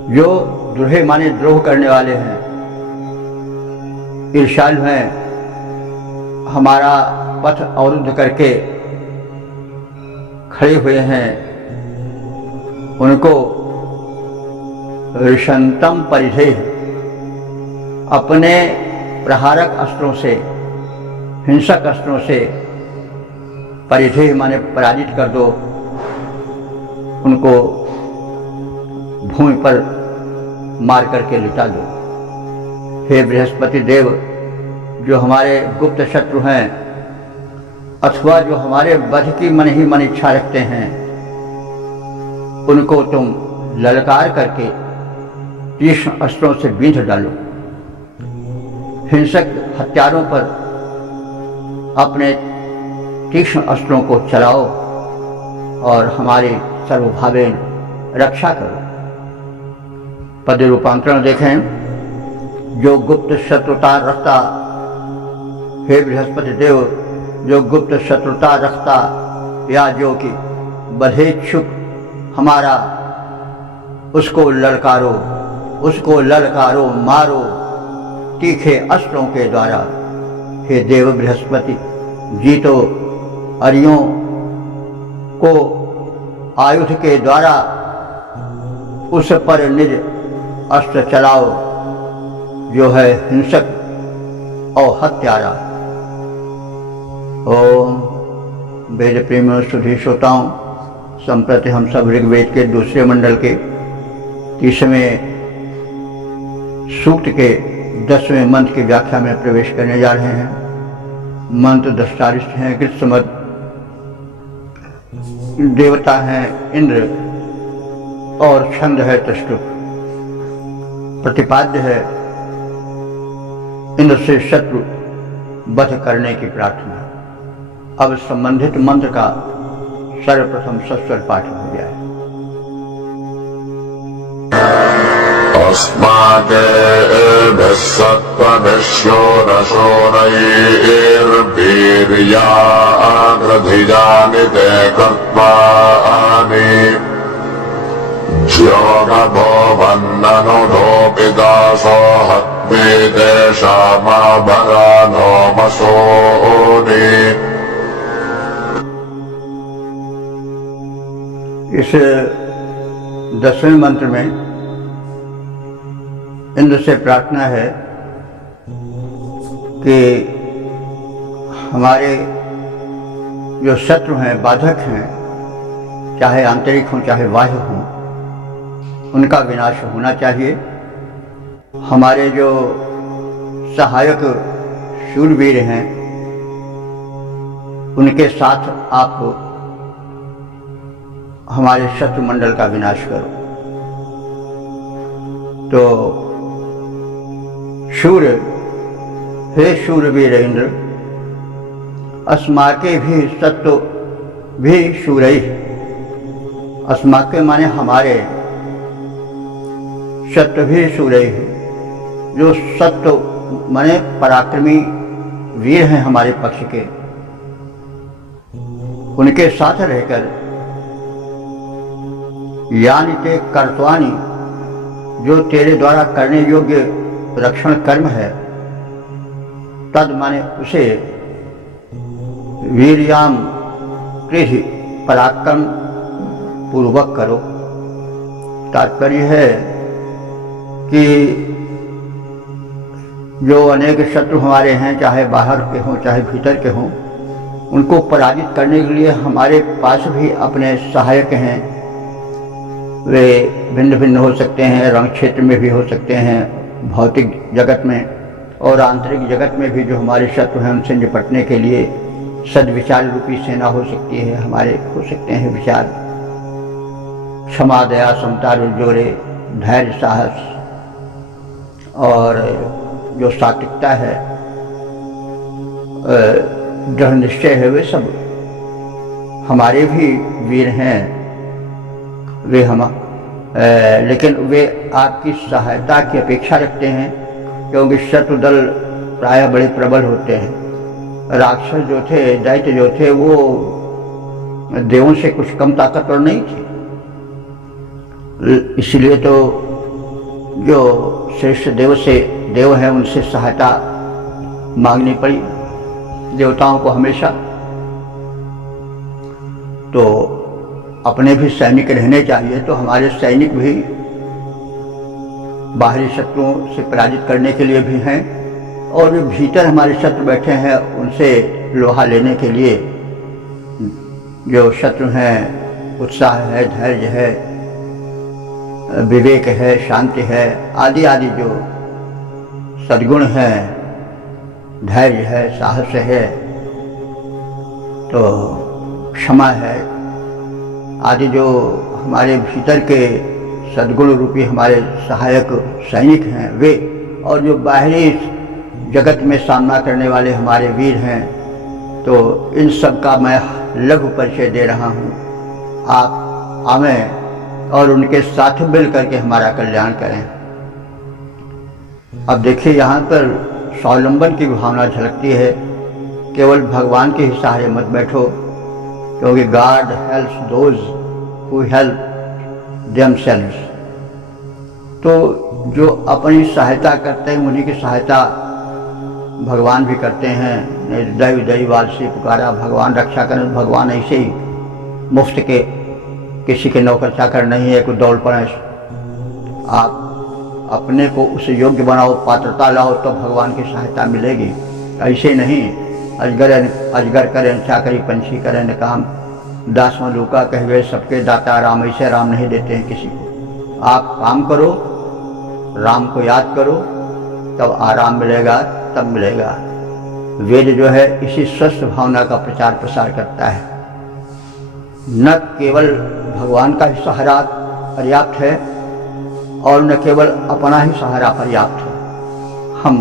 जो द्रोहे माने द्रोह करने वाले हैं, ईर्ष्यालु हैं, हमारा पथ अवरुद्ध करके खड़े हुए हैं, उनको ऋषंतम परिधेय, अपने प्रहारक अस्त्रों से, हिंसक अस्त्रों से, परिधेय माने पराजित कर दो, उनको भूमि पर मार करके लिटा दो। हे बृहस्पति देव, जो हमारे गुप्त शत्रु हैं अथवा जो हमारे वध की मन ही मन इच्छा रखते हैं, उनको तुम ललकार करके तीक्ष्ण अस्त्रों से बींध डालो। हिंसक हत्यारों पर अपने तीक्ष्ण अस्त्रों को चलाओ और हमारी सर्वभावेन रक्षा करो। पद रूपांतरण देखें, जो गुप्त शत्रुता रखता, हे बृहस्पति देव, जो गुप्त शत्रुता रखता या जो कि बधेच्छुक हमारा, उसको ललकारो, उसको ललकारो, मारो तीखे अस्त्रों के द्वारा। हे देव बृहस्पति, जीतो अरियों को आयुध के द्वारा उस पर निज अस्त्र चलाओ, जो है हिंसक और हत्यारा। ओम वेद प्रेमियों सुधी श्रोताओं, संप्रति हम सब ऋग्वेद के दूसरे मंडल के 30वें सूक्त के 10वें मंत्र की व्याख्या में प्रवेश करने जा रहे हैं। मंत्र दृष्टारिष्ट हैं, ग्रीष्मद देवता हैं इंद्र और छंद है त्रिष्टुप। प्रतिपाद्य है इंद्र से शत्रु वध करने की प्रार्थना। अब संबंधित मंत्र का सर्वप्रथम सस्वर पाठ हो गया है। अस्मादेभ्यः कर्त्वानि ज्योगभो वन्दनुधोपिदासो हत्मे तेषामाभरानो मसोनि। इस 10वें मंत्र में इंद्र से प्रार्थना है कि हमारे जो शत्रु हैं, बाधक हैं, चाहे आंतरिक हों चाहे बाह्य हों, उनका विनाश होना चाहिए। हमारे जो सहायक शूरवीर हैं उनके साथ आप हमारे शत्रु मंडल का विनाश करो। तो शूर, हे शूरवीर इंद्र, अस्माके भी सत्व भी शूरई। अस्माके माने हमारे, सत्व भी शूरई, जो सत्व माने पराक्रमी वीर हैं हमारे पक्ष के, उनके साथ रहकर यानी ते कर्तवानी, जो तेरे द्वारा करने योग्य रक्षण कर्म है, तद माने उसे वीर्याम कृषि पराक्रम पूर्वक करो। तात्पर्य है कि जो अनेक शत्रु हमारे हैं, चाहे बाहर के हों चाहे भीतर के हों, उनको पराजित करने के लिए हमारे पास भी अपने सहायक हैं। वे भिन्न भिन्न हो सकते हैं, रंग क्षेत्र में भी हो सकते हैं, भौतिक जगत में और आंतरिक जगत में भी जो हमारे शत्रु हैं उनसे निपटने के लिए सद्विचार रूपी सेना हो सकती है। हमारे हो सकते हैं विचार, क्षमा, दया, समता, जोरे, धैर्य, साहस और जो सात्विकता है, दृढ़ निश्चय है, वे सब हमारे भी वीर हैं। वे लेकिन वे आपकी सहायता की अपेक्षा रखते हैं, क्योंकि शत्रु दल प्रायः बड़े प्रबल होते हैं। राक्षस जो थे, दैत्य जो थे, वो देवों से कुछ कम ताकतवर नहीं थे। इसलिए तो जो श्रेष्ठ देव हैं उनसे सहायता मांगनी पड़ी देवताओं को हमेशा। तो अपने भी सैनिक रहने चाहिए। तो हमारे सैनिक भी बाहरी शत्रुओं से पराजित करने के लिए भी हैं, और जो भीतर हमारे शत्रु बैठे हैं उनसे लोहा लेने के लिए जो शत्रु हैं, उत्साह है, धैर्य है, विवेक है, शांति है, आदि आदि जो सद्गुण हैं, धैर्य है, साहस है, तो क्षमा है, आदि जो हमारे भीतर के सद्गुण रूपी हमारे सहायक सैनिक हैं वे, और जो बाहरी जगत में सामना करने वाले हमारे वीर हैं, तो इन सब का मैं लघु परिचय दे रहा हूँ। आप आवें और उनके साथ मिल करके हमारा कल्याण करें। अब देखिए, यहाँ पर स्वावलंबन की भावना झलकती है। केवल भगवान के ही सहारे मत बैठो, क्योंकि God helps those who help themselves. तो जो अपनी सहायता करते हैं उन्हीं की सहायता भगवान भी करते हैं। दैव दैवाल से पुकारा, भगवान रक्षा करें। भगवान ऐसे ही मुफ्त के किसी के नौकर चाकर नहीं है, कोई दौड़ पड़े। आप अपने को उस योग्य बनाओ, पात्रता लाओ, तो भगवान की सहायता मिलेगी। ऐसे नहीं अजगर करें चाकरी, पंछी करें न काम। दास मलूका कहवे सबके दाता राम, ऐसे राम नहीं देते हैं किसी को। आप काम करो, राम को याद करो, तब आराम मिलेगा, तब मिलेगा। वेद जो है इसी स्वस्थ भावना का प्रचार प्रसार करता है। न केवल भगवान का ही सहारा पर्याप्त है और न केवल अपना ही सहारा पर्याप्त है। हम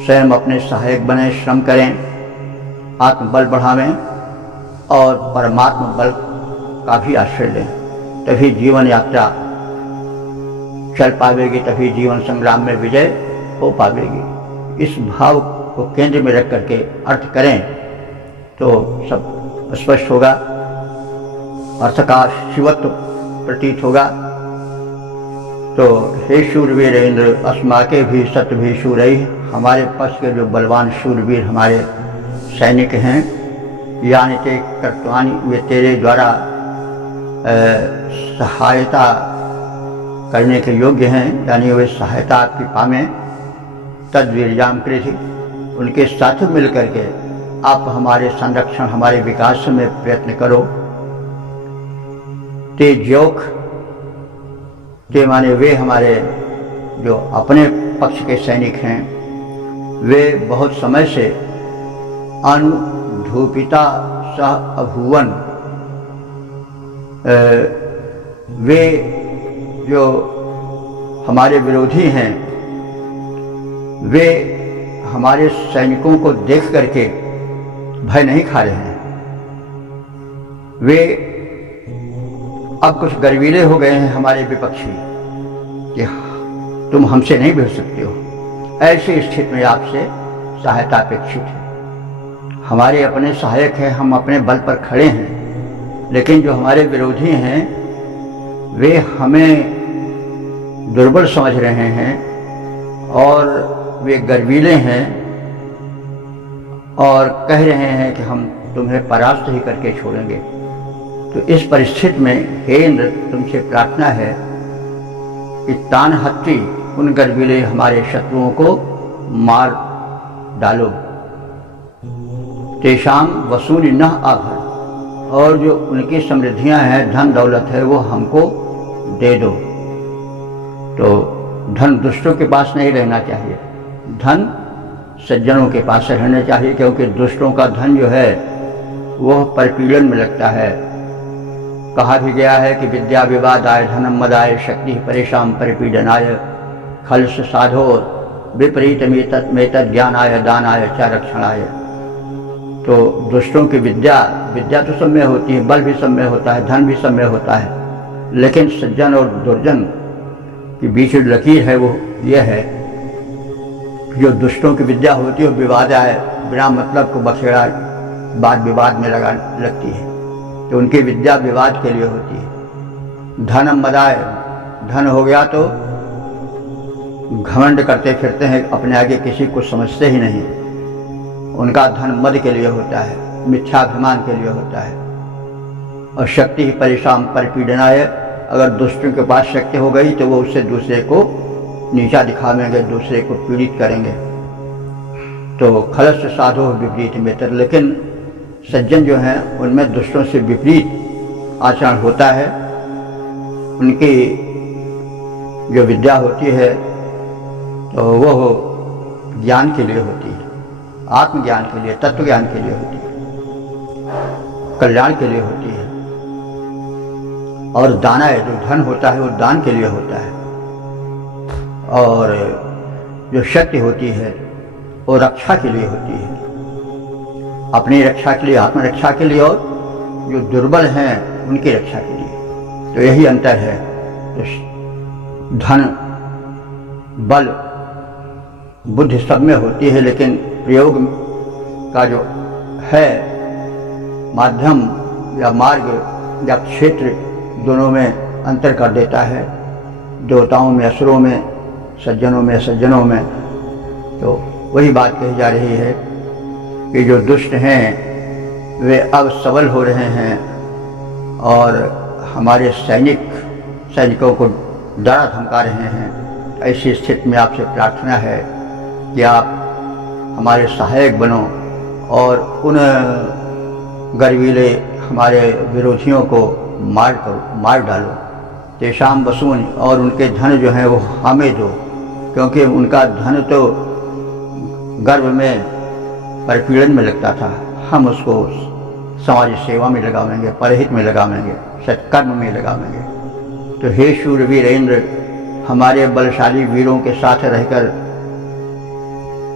स्वयं अपने सहायक बने, श्रम करें, आत्मबल बढ़ावें और परमात्मा बल का भी आश्रय लें। तभी जीवन यात्रा चल पावेगी, तभी जीवन संग्राम में विजय हो पावेगी। इस भाव को केंद्र में रख करके अर्थ करें तो सब स्पष्ट होगा, अर्थ का शिवत्व प्रतीत होगा। तो हे शूरवीर इंद्र, अस्माके भी सत्य भी शूरई, हमारे पक्ष के जो बलवान शूरवीर हमारे सैनिक हैं, यानी ते कर्तवानी, वे तेरे द्वारा सहायता करने के योग्य हैं, यानी वे सहायता आपकी पामें। तद्वीर्याम कृषि, उनके साथ मिल करके आप हमारे संरक्षण, हमारे विकास में प्रयत्न करो। ते ज्योक, ते माने वे हमारे जो अपने पक्ष के सैनिक हैं, वे बहुत समय से अनुधूपिता सह अभुवन, वे जो हमारे विरोधी हैं, वे हमारे सैनिकों को देख करके भय नहीं खा रहे हैं। वे अब कुछ गर्वीले हो गए हैं हमारे विपक्षी कि तुम हमसे नहीं भिड़ सकते हो। ऐसी स्थिति में आपसे सहायता अपेक्षित है। हमारे अपने सहायक हैं, हम अपने बल पर खड़े हैं, लेकिन जो हमारे विरोधी हैं वे हमें दुर्बल समझ रहे हैं और वे गर्वीले हैं और कह रहे हैं कि हम तुम्हें परास्त ही करके छोड़ेंगे। तो इस परिस्थिति में हे इंद्र, तुमसे प्रार्थना है कि तान हत्ती, उन गर्वीले हमारे शत्रुओं को मार डालो। तेषाम वसूनि न आभर, और जो उनकी समृद्धियां हैं, धन दौलत है, वो हमको दे दो। तो धन दुष्टों के पास नहीं रहना चाहिए, धन सज्जनों के पास रहना चाहिए, क्योंकि दुष्टों का धन जो है वह परपीड़न में लगता है। कहा भी गया है कि विद्या विवादाय धनम मदाय शक्ति परेशान परिपीडनाय खल्स साधो विपरीत मेतद ज्ञानाय दानाय च रक्षणाय। तो दुष्टों की विद्या तो सब में होती है, बल भी सब में होता है, धन भी सब में होता है, लेकिन सज्जन और दुर्जन के बीच लकीर है वो ये है, जो दुष्टों की विद्या होती है वो विवाद आए, बिना मतलब को बखेड़ा बात विवाद में लगती है। तो उनकी विद्या विवाद के लिए होती है। धन मदाय, धन हो गया तो घमंड करते फिरते हैं, अपने आगे किसी को समझते ही नहीं। उनका धन मद के लिए होता है, मिथ्याभिमान के लिए होता है। और शक्ति ही परेशान परिपीडनाय, अगर दुष्टों के पास शक्ति हो गई तो वो उससे दूसरे को नीचा दिखावेंगे, दूसरे को पीड़ित करेंगे। तो खलस साधो विपरीत मित्र, लेकिन सज्जन जो हैं उनमें दुष्टों से विपरीत आचरण होता है। उनकी जो विद्या होती है तो वो ज्ञान के लिए होती है, आत्मज्ञान के लिए, तत्व ज्ञान के लिए होती है, कल्याण के लिए होती है। और दाना है, जो धन होता है वो दान के लिए होता है। और जो शक्ति होती है वो रक्षा के लिए होती है, अपनी रक्षा के लिए, आत्मरक्षा के लिए, और जो दुर्बल हैं उनकी रक्षा के लिए। तो यही अंतर है। तो धन बल बुद्धि सब में होती है, लेकिन प्रयोग का जो है माध्यम या मार्ग या क्षेत्र, दोनों में अंतर कर देता है। देवताओं में असुरों में, सज्जनों में सज्जनों में। तो वही बात कही जा रही है कि जो दुष्ट हैं वे अब सबल हो रहे हैं और हमारे सैनिकों को डरा धमका रहे हैं। ऐसी स्थिति में आपसे प्रार्थना है कि आप हमारे सहायक बनो और उन गर्वीले हमारे विरोधियों को मार डालो। तेषाम वसून, और उनके धन जो हैं वो हमें दो, क्योंकि उनका धन तो गर्भ में परिपीड़न में लगता था। हम उसको समाज सेवा में लगावेंगे, परहित में लगावेंगे, सत्कर्म में लगावेंगे। तो हे शूरवीर इंद्र, हमारे बलशाली वीरों के साथ रहकर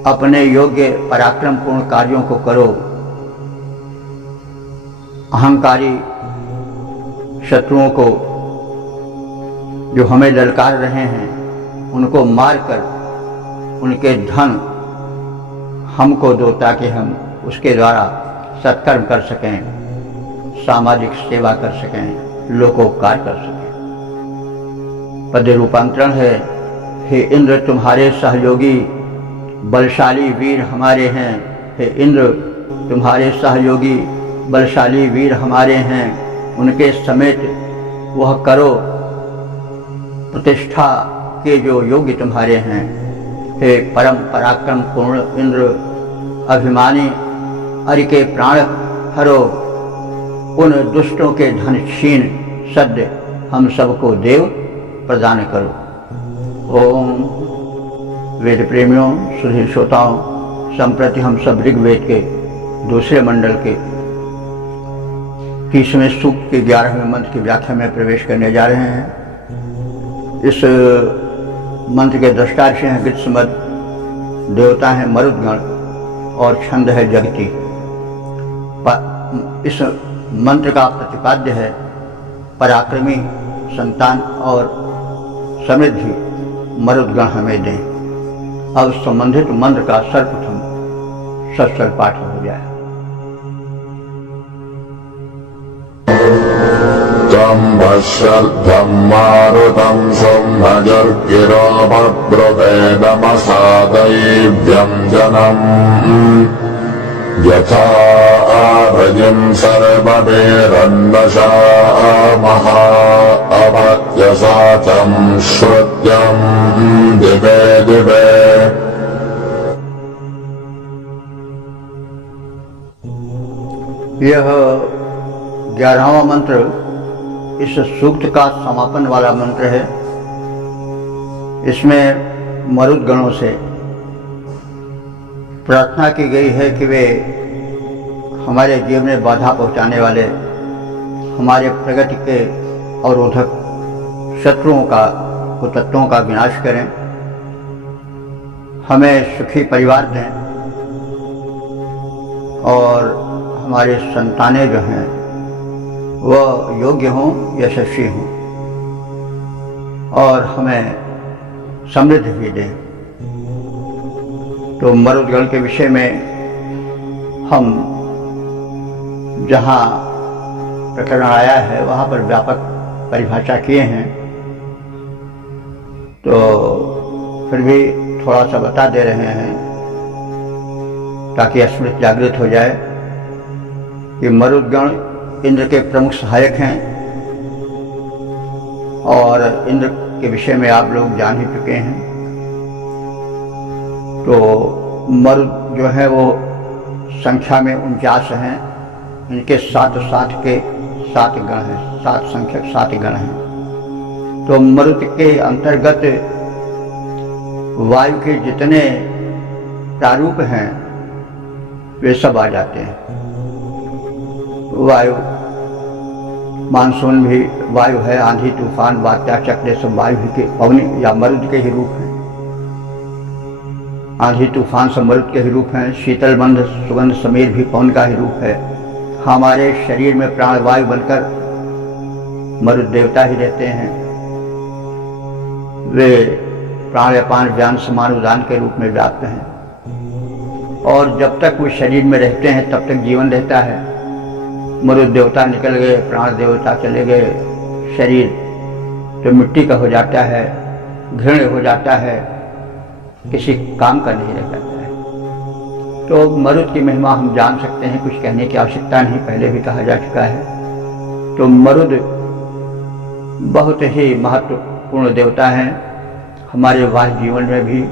अपने योग्य पराक्रम पूर्ण कार्यों को करो। अहंकारी शत्रुओं को जो हमें ललकार रहे हैं उनको मारकर उनके धन हमको दो ताकि हम उसके द्वारा सत्कर्म कर सकें, सामाजिक सेवा कर सकें, लोकोपकार कर सकें। पद्य रूपांतरण है, हे इंद्र तुम्हारे सहयोगी बलशाली वीर हमारे हैं। हे इंद्र तुम्हारे सहयोगी बलशाली वीर हमारे हैं, उनके समेत वह करो प्रतिष्ठा के जो योग्य तुम्हारे हैं। हे परम पराक्रम पूर्ण इंद्र अभिमानी अरि के प्राण हरो, उन दुष्टों के धन छीन सद्य हम सबको देव प्रदान करो। ओम वेद प्रेमियों, सुधीर श्रोताओं, संप्रति हम सब ऋग्वेद के दूसरे मंडल के 30वें सूक्त के 11वें मंत्र की व्याख्या में प्रवेश करने जा रहे हैं। इस मंत्र के दृष्टा ऋषि हैं गृत्समद, देवता हैं मरुदगण और छंद है जगती। इस मंत्र का प्रतिपाद्य है पराक्रमी संतान और समृद्धि मरुदगण हमें दें। अब संबंधित मंत्र का सर्वप्रथम सत्सर पाठ हो जाए। तम पश्यद्धं मारुतं सोमजर्गिरोपब्रवेदमसादैव्यं जनम् यथा आभजं सर्ववेरन्नशामहा अवत्यसाचं श्रुत्यं दिवे दिवे। यह 11वां मंत्र इस सूक्त का समापन वाला मंत्र है। इसमें मरुदगणों से प्रार्थना की गई है कि वे हमारे जीवन में बाधा पहुंचाने वाले, हमारे प्रगति के अवरोधक शत्रुओं का, कुतत्वों का विनाश करें, हमें सुखी परिवार दें और हमारे संतानें जो हैं वह योग्य हों, यशस्वी हों और हमें समृद्धि भी दें। तो मरुदगण के विषय में हम जहाँ प्रकरण आया है वहाँ पर व्यापक परिभाषा किए हैं, तो फिर भी थोड़ा सा बता दे रहे हैं ताकि स्मृति जागृत हो जाए कि मरुदगण इंद्र के प्रमुख सहायक हैं और इंद्र के विषय में आप लोग जान ही चुके हैं। तो मरुद जो है वो संख्या में 49 हैं। इनके 7 के 7 गण हैं, 7 संख्यक 7 गण हैं। तो मरुद के अंतर्गत वायु के जितने प्रारूप हैं वे सब आ जाते हैं। वायु, मानसून भी वायु है, आंधी तूफान वात्या चक्र सब वायु के पवनी या मरुद के ही रूप हैं। आंधी तूफान सब मरुद के ही रूप हैं। शीतल मंद सुगंध समीर भी पवन का ही रूप है। हमारे शरीर में प्राण वायु बनकर मरुद देवता ही रहते हैं। वे प्राण अपान व्यान समान उदान के रूप में व्याप्त हैं और जब तक वो शरीर में रहते हैं तब तक जीवन रहता है। मरुद देवता निकल गए, प्राण देवता चले गए, शरीर तो मिट्टी का हो जाता है, घृण हो जाता है, किसी काम का नहीं रह जाता है। तो मरुद की महिमा हम जान सकते हैं, कुछ कहने की आवश्यकता नहीं, पहले भी कहा जा चुका है। तो मरुद बहुत ही महत्वपूर्ण देवता हैं। हमारे वाह जीवन में भी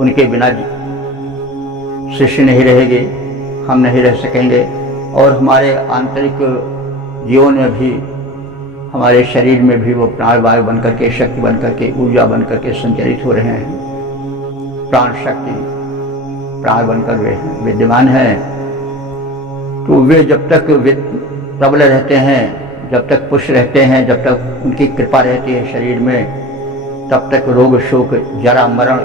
उनके बिना सृष्टि नहीं रहेगी, हम नहीं रह सकेंगे और हमारे आंतरिक जीवन में भी, हमारे शरीर में भी वो प्राण वायु बनकर के, शक्ति बनकर के, ऊर्जा बनकर के संचरित हो रहे हैं। प्राण शक्ति प्राण बनकर वे विद्यमान हैं। तो वे जब तक प्रबल रहते हैं, जब तक पुष्ट रहते हैं, जब तक उनकी कृपा रहती है शरीर में, तब तक रोग शोक जरा मरण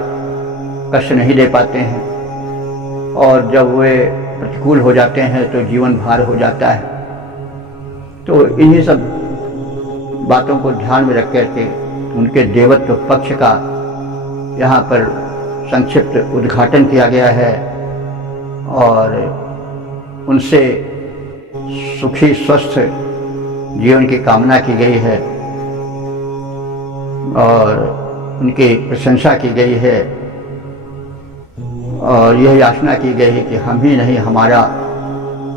कष्ट नहीं दे पाते हैं, और जब वे प्रतिकूल हो जाते हैं तो जीवन भार हो जाता है। तो इन्हीं सब बातों को ध्यान में रख करके उनके देवत्व पक्ष का यहाँ पर संक्षिप्त उद्घाटन किया गया है और उनसे सुखी स्वस्थ जीवन की कामना की गई है और उनकी प्रशंसा की गई है और यह याचना की गई है कि हम ही नहीं, हमारा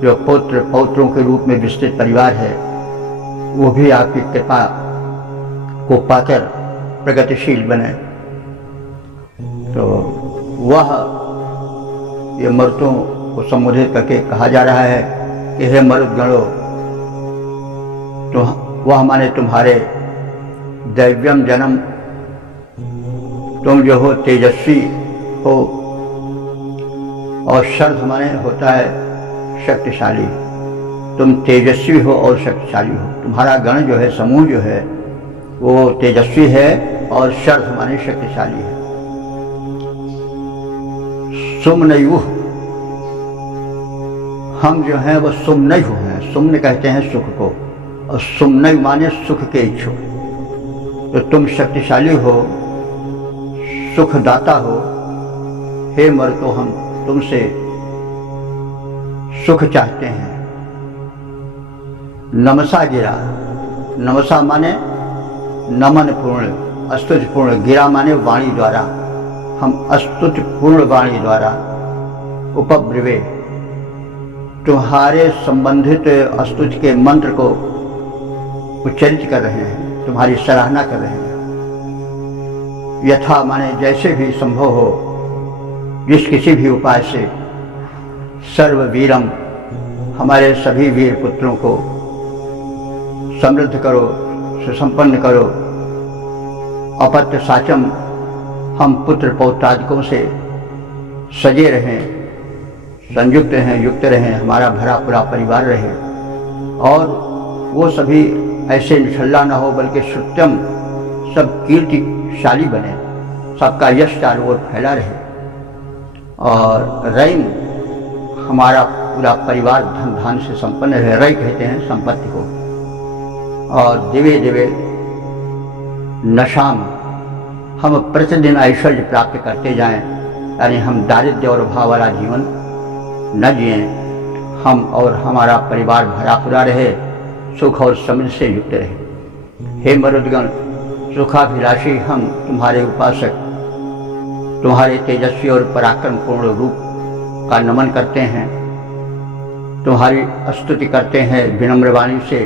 जो पुत्र पौत्रों के रूप में विस्तृत परिवार है वो भी आपकी कृपा को पाकर प्रगतिशील बने। तो वह ये मरुतों को संबोधित करके कहा जा रहा है कि हे मरुदगणों, तो वह माने तुम्हारे दैव्यम जन्म, तुम जो हो तेजस्वी हो, और शर्ध माने होता है शक्तिशाली। तुम तेजस्वी हो और शक्तिशाली हो। तुम्हारा गण जो है, समूह जो है वो तेजस्वी है और शर्ध माने शक्तिशाली है। सुमनयुः, हम जो हैं वो सुमनयु हैं। सुमन कहते हैं सुख को और सुमनयु माने सुख के इच्छुक। तो तुम शक्तिशाली हो, सुखदाता हो। हे मरुतो, हम तुमसे सुख चाहते हैं। नमसा गिरा, नमसा माने नमन पूर्ण, स्तुति पूर्ण, गिरा माने वाणी द्वारा। हम स्तुति पूर्ण वाणी द्वारा उपब्रवे तुम्हारे संबंधित स्तुति के मंत्र को उच्चरित कर रहे हैं, तुम्हारी सराहना कर रहे हैं। यथा माने जैसे भी संभव हो, जिस किसी भी उपाय से। सर्ववीरम, हमारे सभी वीर पुत्रों को समृद्ध करो, सुसंपन्न करो। अपत्य साचम, हम पुत्र पौत्रादिकों से सजे रहें, संयुक्त हैं, युक्त रहें, हमारा भरा पूरा परिवार रहे। और वो सभी ऐसे निठल्ला न हो बल्कि श्रुत्यम, सब कीर्तिशाली बने, सबका यश चारों ओर फैला रहे। और रैम, हमारा पूरा परिवार धन धान से संपन्न रहे। रई कहते हैं संपत्ति को। और दिवे दिवे नशाम, हम प्रतिदिन ऐश्वर्य प्राप्त करते जाएं, यानी हम दारिद्र्य और अभाव वाला जीवन न जिएं। हम और हमारा परिवार भरा पूरा रहे, सुख और समृद्धि से युक्त रहे। हे मरुदगण, सुखाभिलाषी हम तुम्हारे उपासक तुम्हारे तेजस्वी और पराक्रम पूर्ण रूप का नमन करते हैं, तुम्हारी स्तुति करते हैं विनम्र वाणी से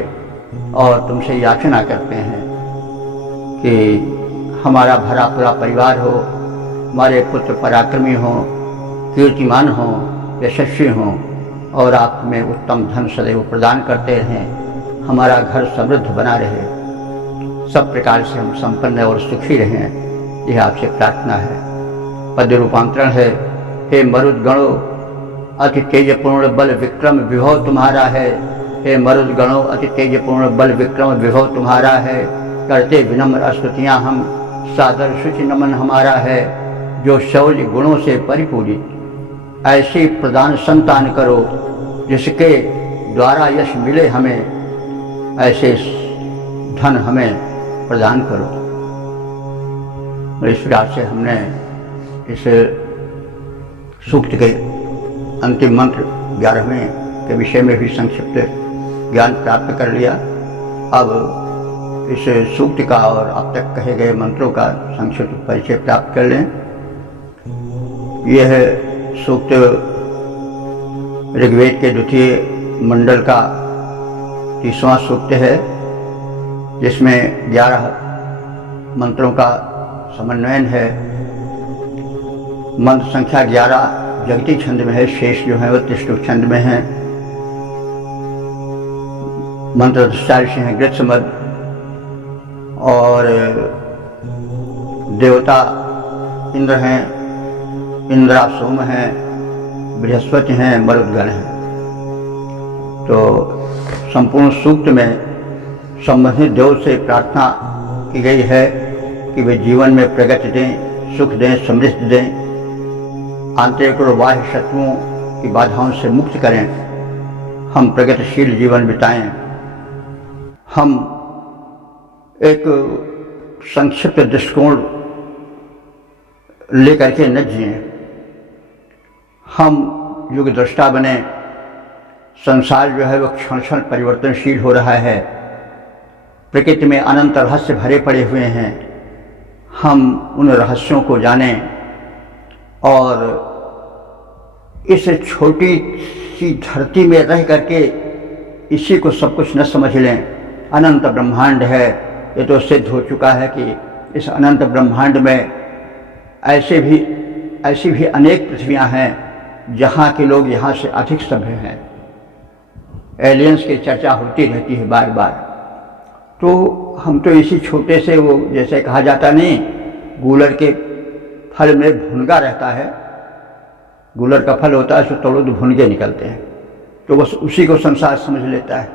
और तुमसे याचना करते हैं कि हमारा भरा पूरा परिवार हो, हमारे पुत्र पराक्रमी हों, कीर्तिमान हों, यशस्वी हों और आप में उत्तम धन सदैव प्रदान करते रहें, हमारा घर समृद्ध बना रहे, सब प्रकार से हम संपन्न और सुखी रहें, यह आपसे प्रार्थना है। पद्य रूपांतरण है। हे मरुदगणों, अति तेजपूर्ण बल विक्रम विभव तुम्हारा है। हे मरुदगणों, अति तेजपूर्ण बल विक्रम विभव तुम्हारा है। करते विनम्र स्तुतियाँ हम, सादर शुचि नमन हमारा है। जो शौर्य गुणों से परिपूरित ऐसी प्रदान संतान करो, जिसके द्वारा यश मिले हमें, ऐसे धन हमें प्रदान करो। इस प्रकार से हमने इस सूक्त के अंतिम मंत्र 11वें के विषय में भी संक्षिप्त ज्ञान प्राप्त कर लिया। अब इस सूक्त का और अब तक कहे गए मंत्रों का संक्षिप्त परिचय प्राप्त कर लें। यह सूक्त ऋग्वेद के द्वितीय मंडल का 30वां सूक्त है, जिसमें 11 मंत्रों का समन्वयन है। मंत्र संख्या 11 जगती छंद में है, शेष जो है वो त्रिष्टुप छंद में है। मंत्र ऋषि हैं गृत्समद, और देवता इंद्र हैं, इंद्रा सोम हैं, बृहस्पति हैं, मरुदगण हैं। तो संपूर्ण सूक्त में संबंधित देव से प्रार्थना की गई है कि वे जीवन में प्रगति दें, सुख दें, समृद्धि दें आंतरिक और बाह्य शत्रुओं की बाधाओं से मुक्त करें, हम प्रगतिशील जीवन बिताएं, हम एक संक्षिप्त दृष्टिकोण लेकर के न जिएं, हम युग दृष्टा बने। संसार जो है वो क्षण क्षण परिवर्तनशील हो रहा है, प्रकृति में अनंत रहस्य भरे पड़े हुए हैं। हम उन रहस्यों को जानें और इस छोटी सी धरती में रह करके इसी को सब कुछ न समझ लें। अनंत ब्रह्मांड है, ये तो सिद्ध हो चुका है कि इस अनंत ब्रह्मांड में ऐसी भी अनेक पृथ्वियां हैं जहाँ के लोग यहाँ से अधिक सभ्य हैं। एलियंस की चर्चा होती रहती है बार बार। तो हम तो इसी छोटे से, वो जैसे कहा जाता नहीं, गूलर के फल में भुनगा रहता है, गूलर का फल होता है उसको तोड़ो तो भुनगे निकलते हैं, तो बस उसी को संसार समझ लेता है।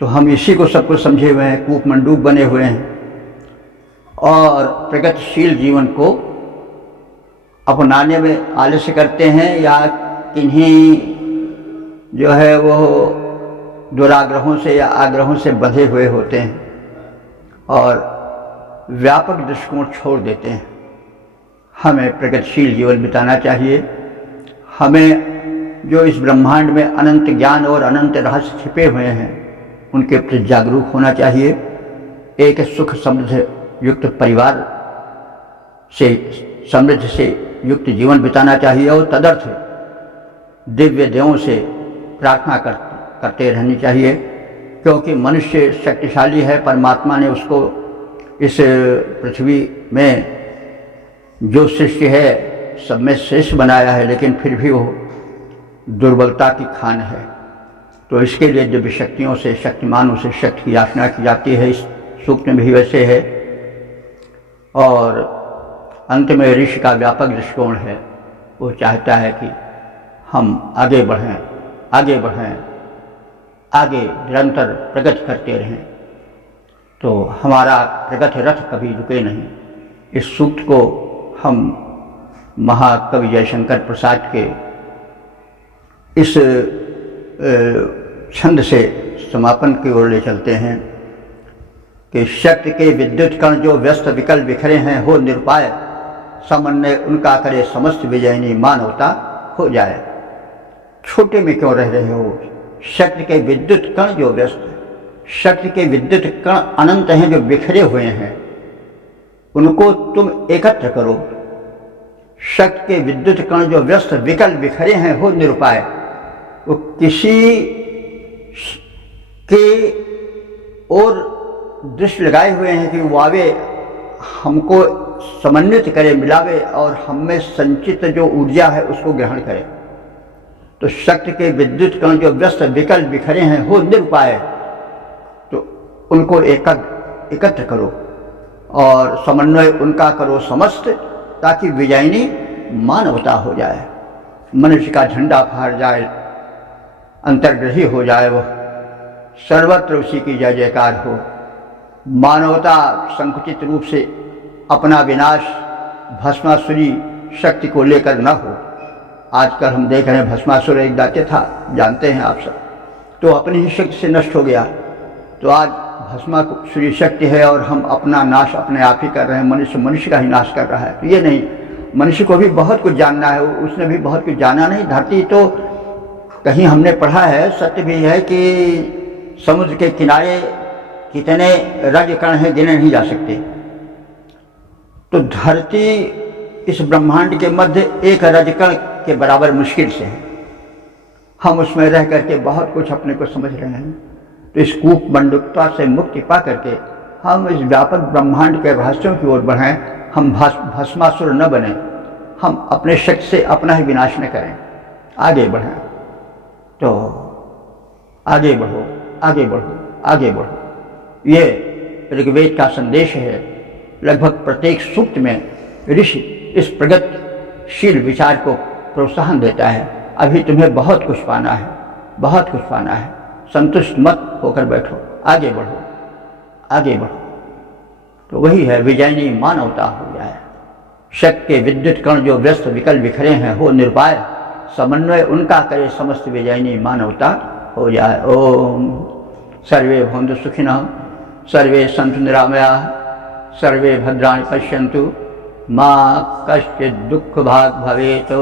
तो हम इसी को सब कुछ समझे हुए हैं, कूप मंडूक बने हुए हैं और प्रगतिशील जीवन को अपनाने में आलस्य करते हैं या किन्हीं जो है वो दुराग्रहों से या आग्रहों से बंधे हुए होते हैं और व्यापक दृष्टिकोण छोड़ देते हैं। हमें प्रगतिशील जीवन बिताना चाहिए। हमें जो इस ब्रह्मांड में अनंत ज्ञान और अनंत रहस्य छिपे हुए हैं उनके प्रति जागरूक होना चाहिए। एक सुख समृद्ध युक्त परिवार से, समृद्ध से युक्त जीवन बिताना चाहिए और तदर्थ दिव्य देवों से प्रार्थना करते रहनी चाहिए, क्योंकि मनुष्य शक्तिशाली है। परमात्मा ने उसको इस पृथ्वी में जो सृष्टि है सब में श्रेष्ठ बनाया है, लेकिन फिर भी वो दुर्बलता की खान है। तो इसके लिए दिव्य शक्तियों से, शक्तिमानों से शक्ति की याचना की जाती है। इस सूक्त में भी वैसे है। और अंत में ऋषि का व्यापक दृष्टिकोण है, वो चाहता है कि हम आगे बढ़ें, आगे बढ़ें, आगे निरंतर प्रगति करते रहें, तो हमारा प्रगति रथ कभी रुके नहीं। इस सूक्त को हम महाकवि जयशंकर प्रसाद के इस छंद से समापन की ओर ले चलते हैं कि शक्ति के विद्युत कण जो व्यस्त विकल बिखरे हैं हो निरुपाय, समन्वय उनका करे समस्त विजयनी मानवता हो जाए। छोटे में क्यों रह रहे हो? शक्ति के विद्युत कण जो व्यस्त, शक्ति के विद्युत कण अनंत हैं जो बिखरे हुए हैं, उनको तुम एकत्र करो। शक्ति के विद्युत कण जो व्यस्त विकल बिखरे हैं हो निरुपाय, वो किसी के और दृष्टि लगाए हुए हैं कि वो आवे, हमको समन्वित करे, मिलावे और हम में संचित जो ऊर्जा है उसको ग्रहण करे। तो शक्ति के विद्युत कण जो व्यस्त विकल बिखरे हैं हो निरुपाय, तो उनको एकत्र करो और समन्वय उनका करो समस्त, ताकि विजयनी मानवता हो जाए, मनुष्य का झंडा फहर जाए, अंतर्ग्रही हो जाए, वो सर्वत्र उसी की जय जयकार हो। मानवता संकुचित रूप से अपना विनाश भस्मासुरी शक्ति को लेकर न हो। आजकल हम देख रहे हैं भस्मासुर एक दैत्य था, जानते हैं आप सब, तो अपनी ही शक्ति से नष्ट हो गया। तो आज भस्मासुरी शक्ति है और हम अपना नाश अपने आप ही कर रहे हैं। मनुष्य का ही नाश कर रहा है। तो ये नहीं, मनुष्य को भी बहुत कुछ जानना है, उसने भी बहुत कुछ जाना नहीं। धरती तो कहीं हमने पढ़ा है, सत्य भी है कि समुद्र के किनारे कितने रज कण हैं गिने नहीं जा सकते। तो धरती इस ब्रह्मांड के मध्य एक रजकण के बराबर मुश्किल से है। हम उसमें रह करके बहुत कुछ अपने को समझ रहे हैं। तो इस कूप मंडुकता से मुक्ति पा करके हम इस व्यापक ब्रह्मांड के रहस्यों की ओर बढ़ें। हम भस्मासुर न बने, हम अपने शक्ति से अपना ही विनाश न करें, आगे बढ़ें। तो आगे बढ़ो, आगे बढ़ो, आगे बढ़ो, ये ऋग्वेद का संदेश है। लगभग प्रत्येक सूक्त में ऋषि इस प्रगतिशील विचार को प्रोत्साहन देता है। अभी तुम्हें बहुत कुछ पाना है, बहुत कुछ पाना है, संतुष्ट मत होकर बैठो, आगे बढ़ो, आगे बढ़ो। तो वही है, विजयनी मानवता हो जाए। शक के विद्युत कण जो व्यस्त विकल बिखरे हैं हो निर्भय, समन्वय उनका करे समस्त विजयनी मानवता हो जाए। ओम सर्वे भवन्तु सुखिनः, सर्वे सन्तु निरामयाः, सर्वे भद्राणि पश्यन्तु, मा कश्चित् दुःख भाग् भवेत्।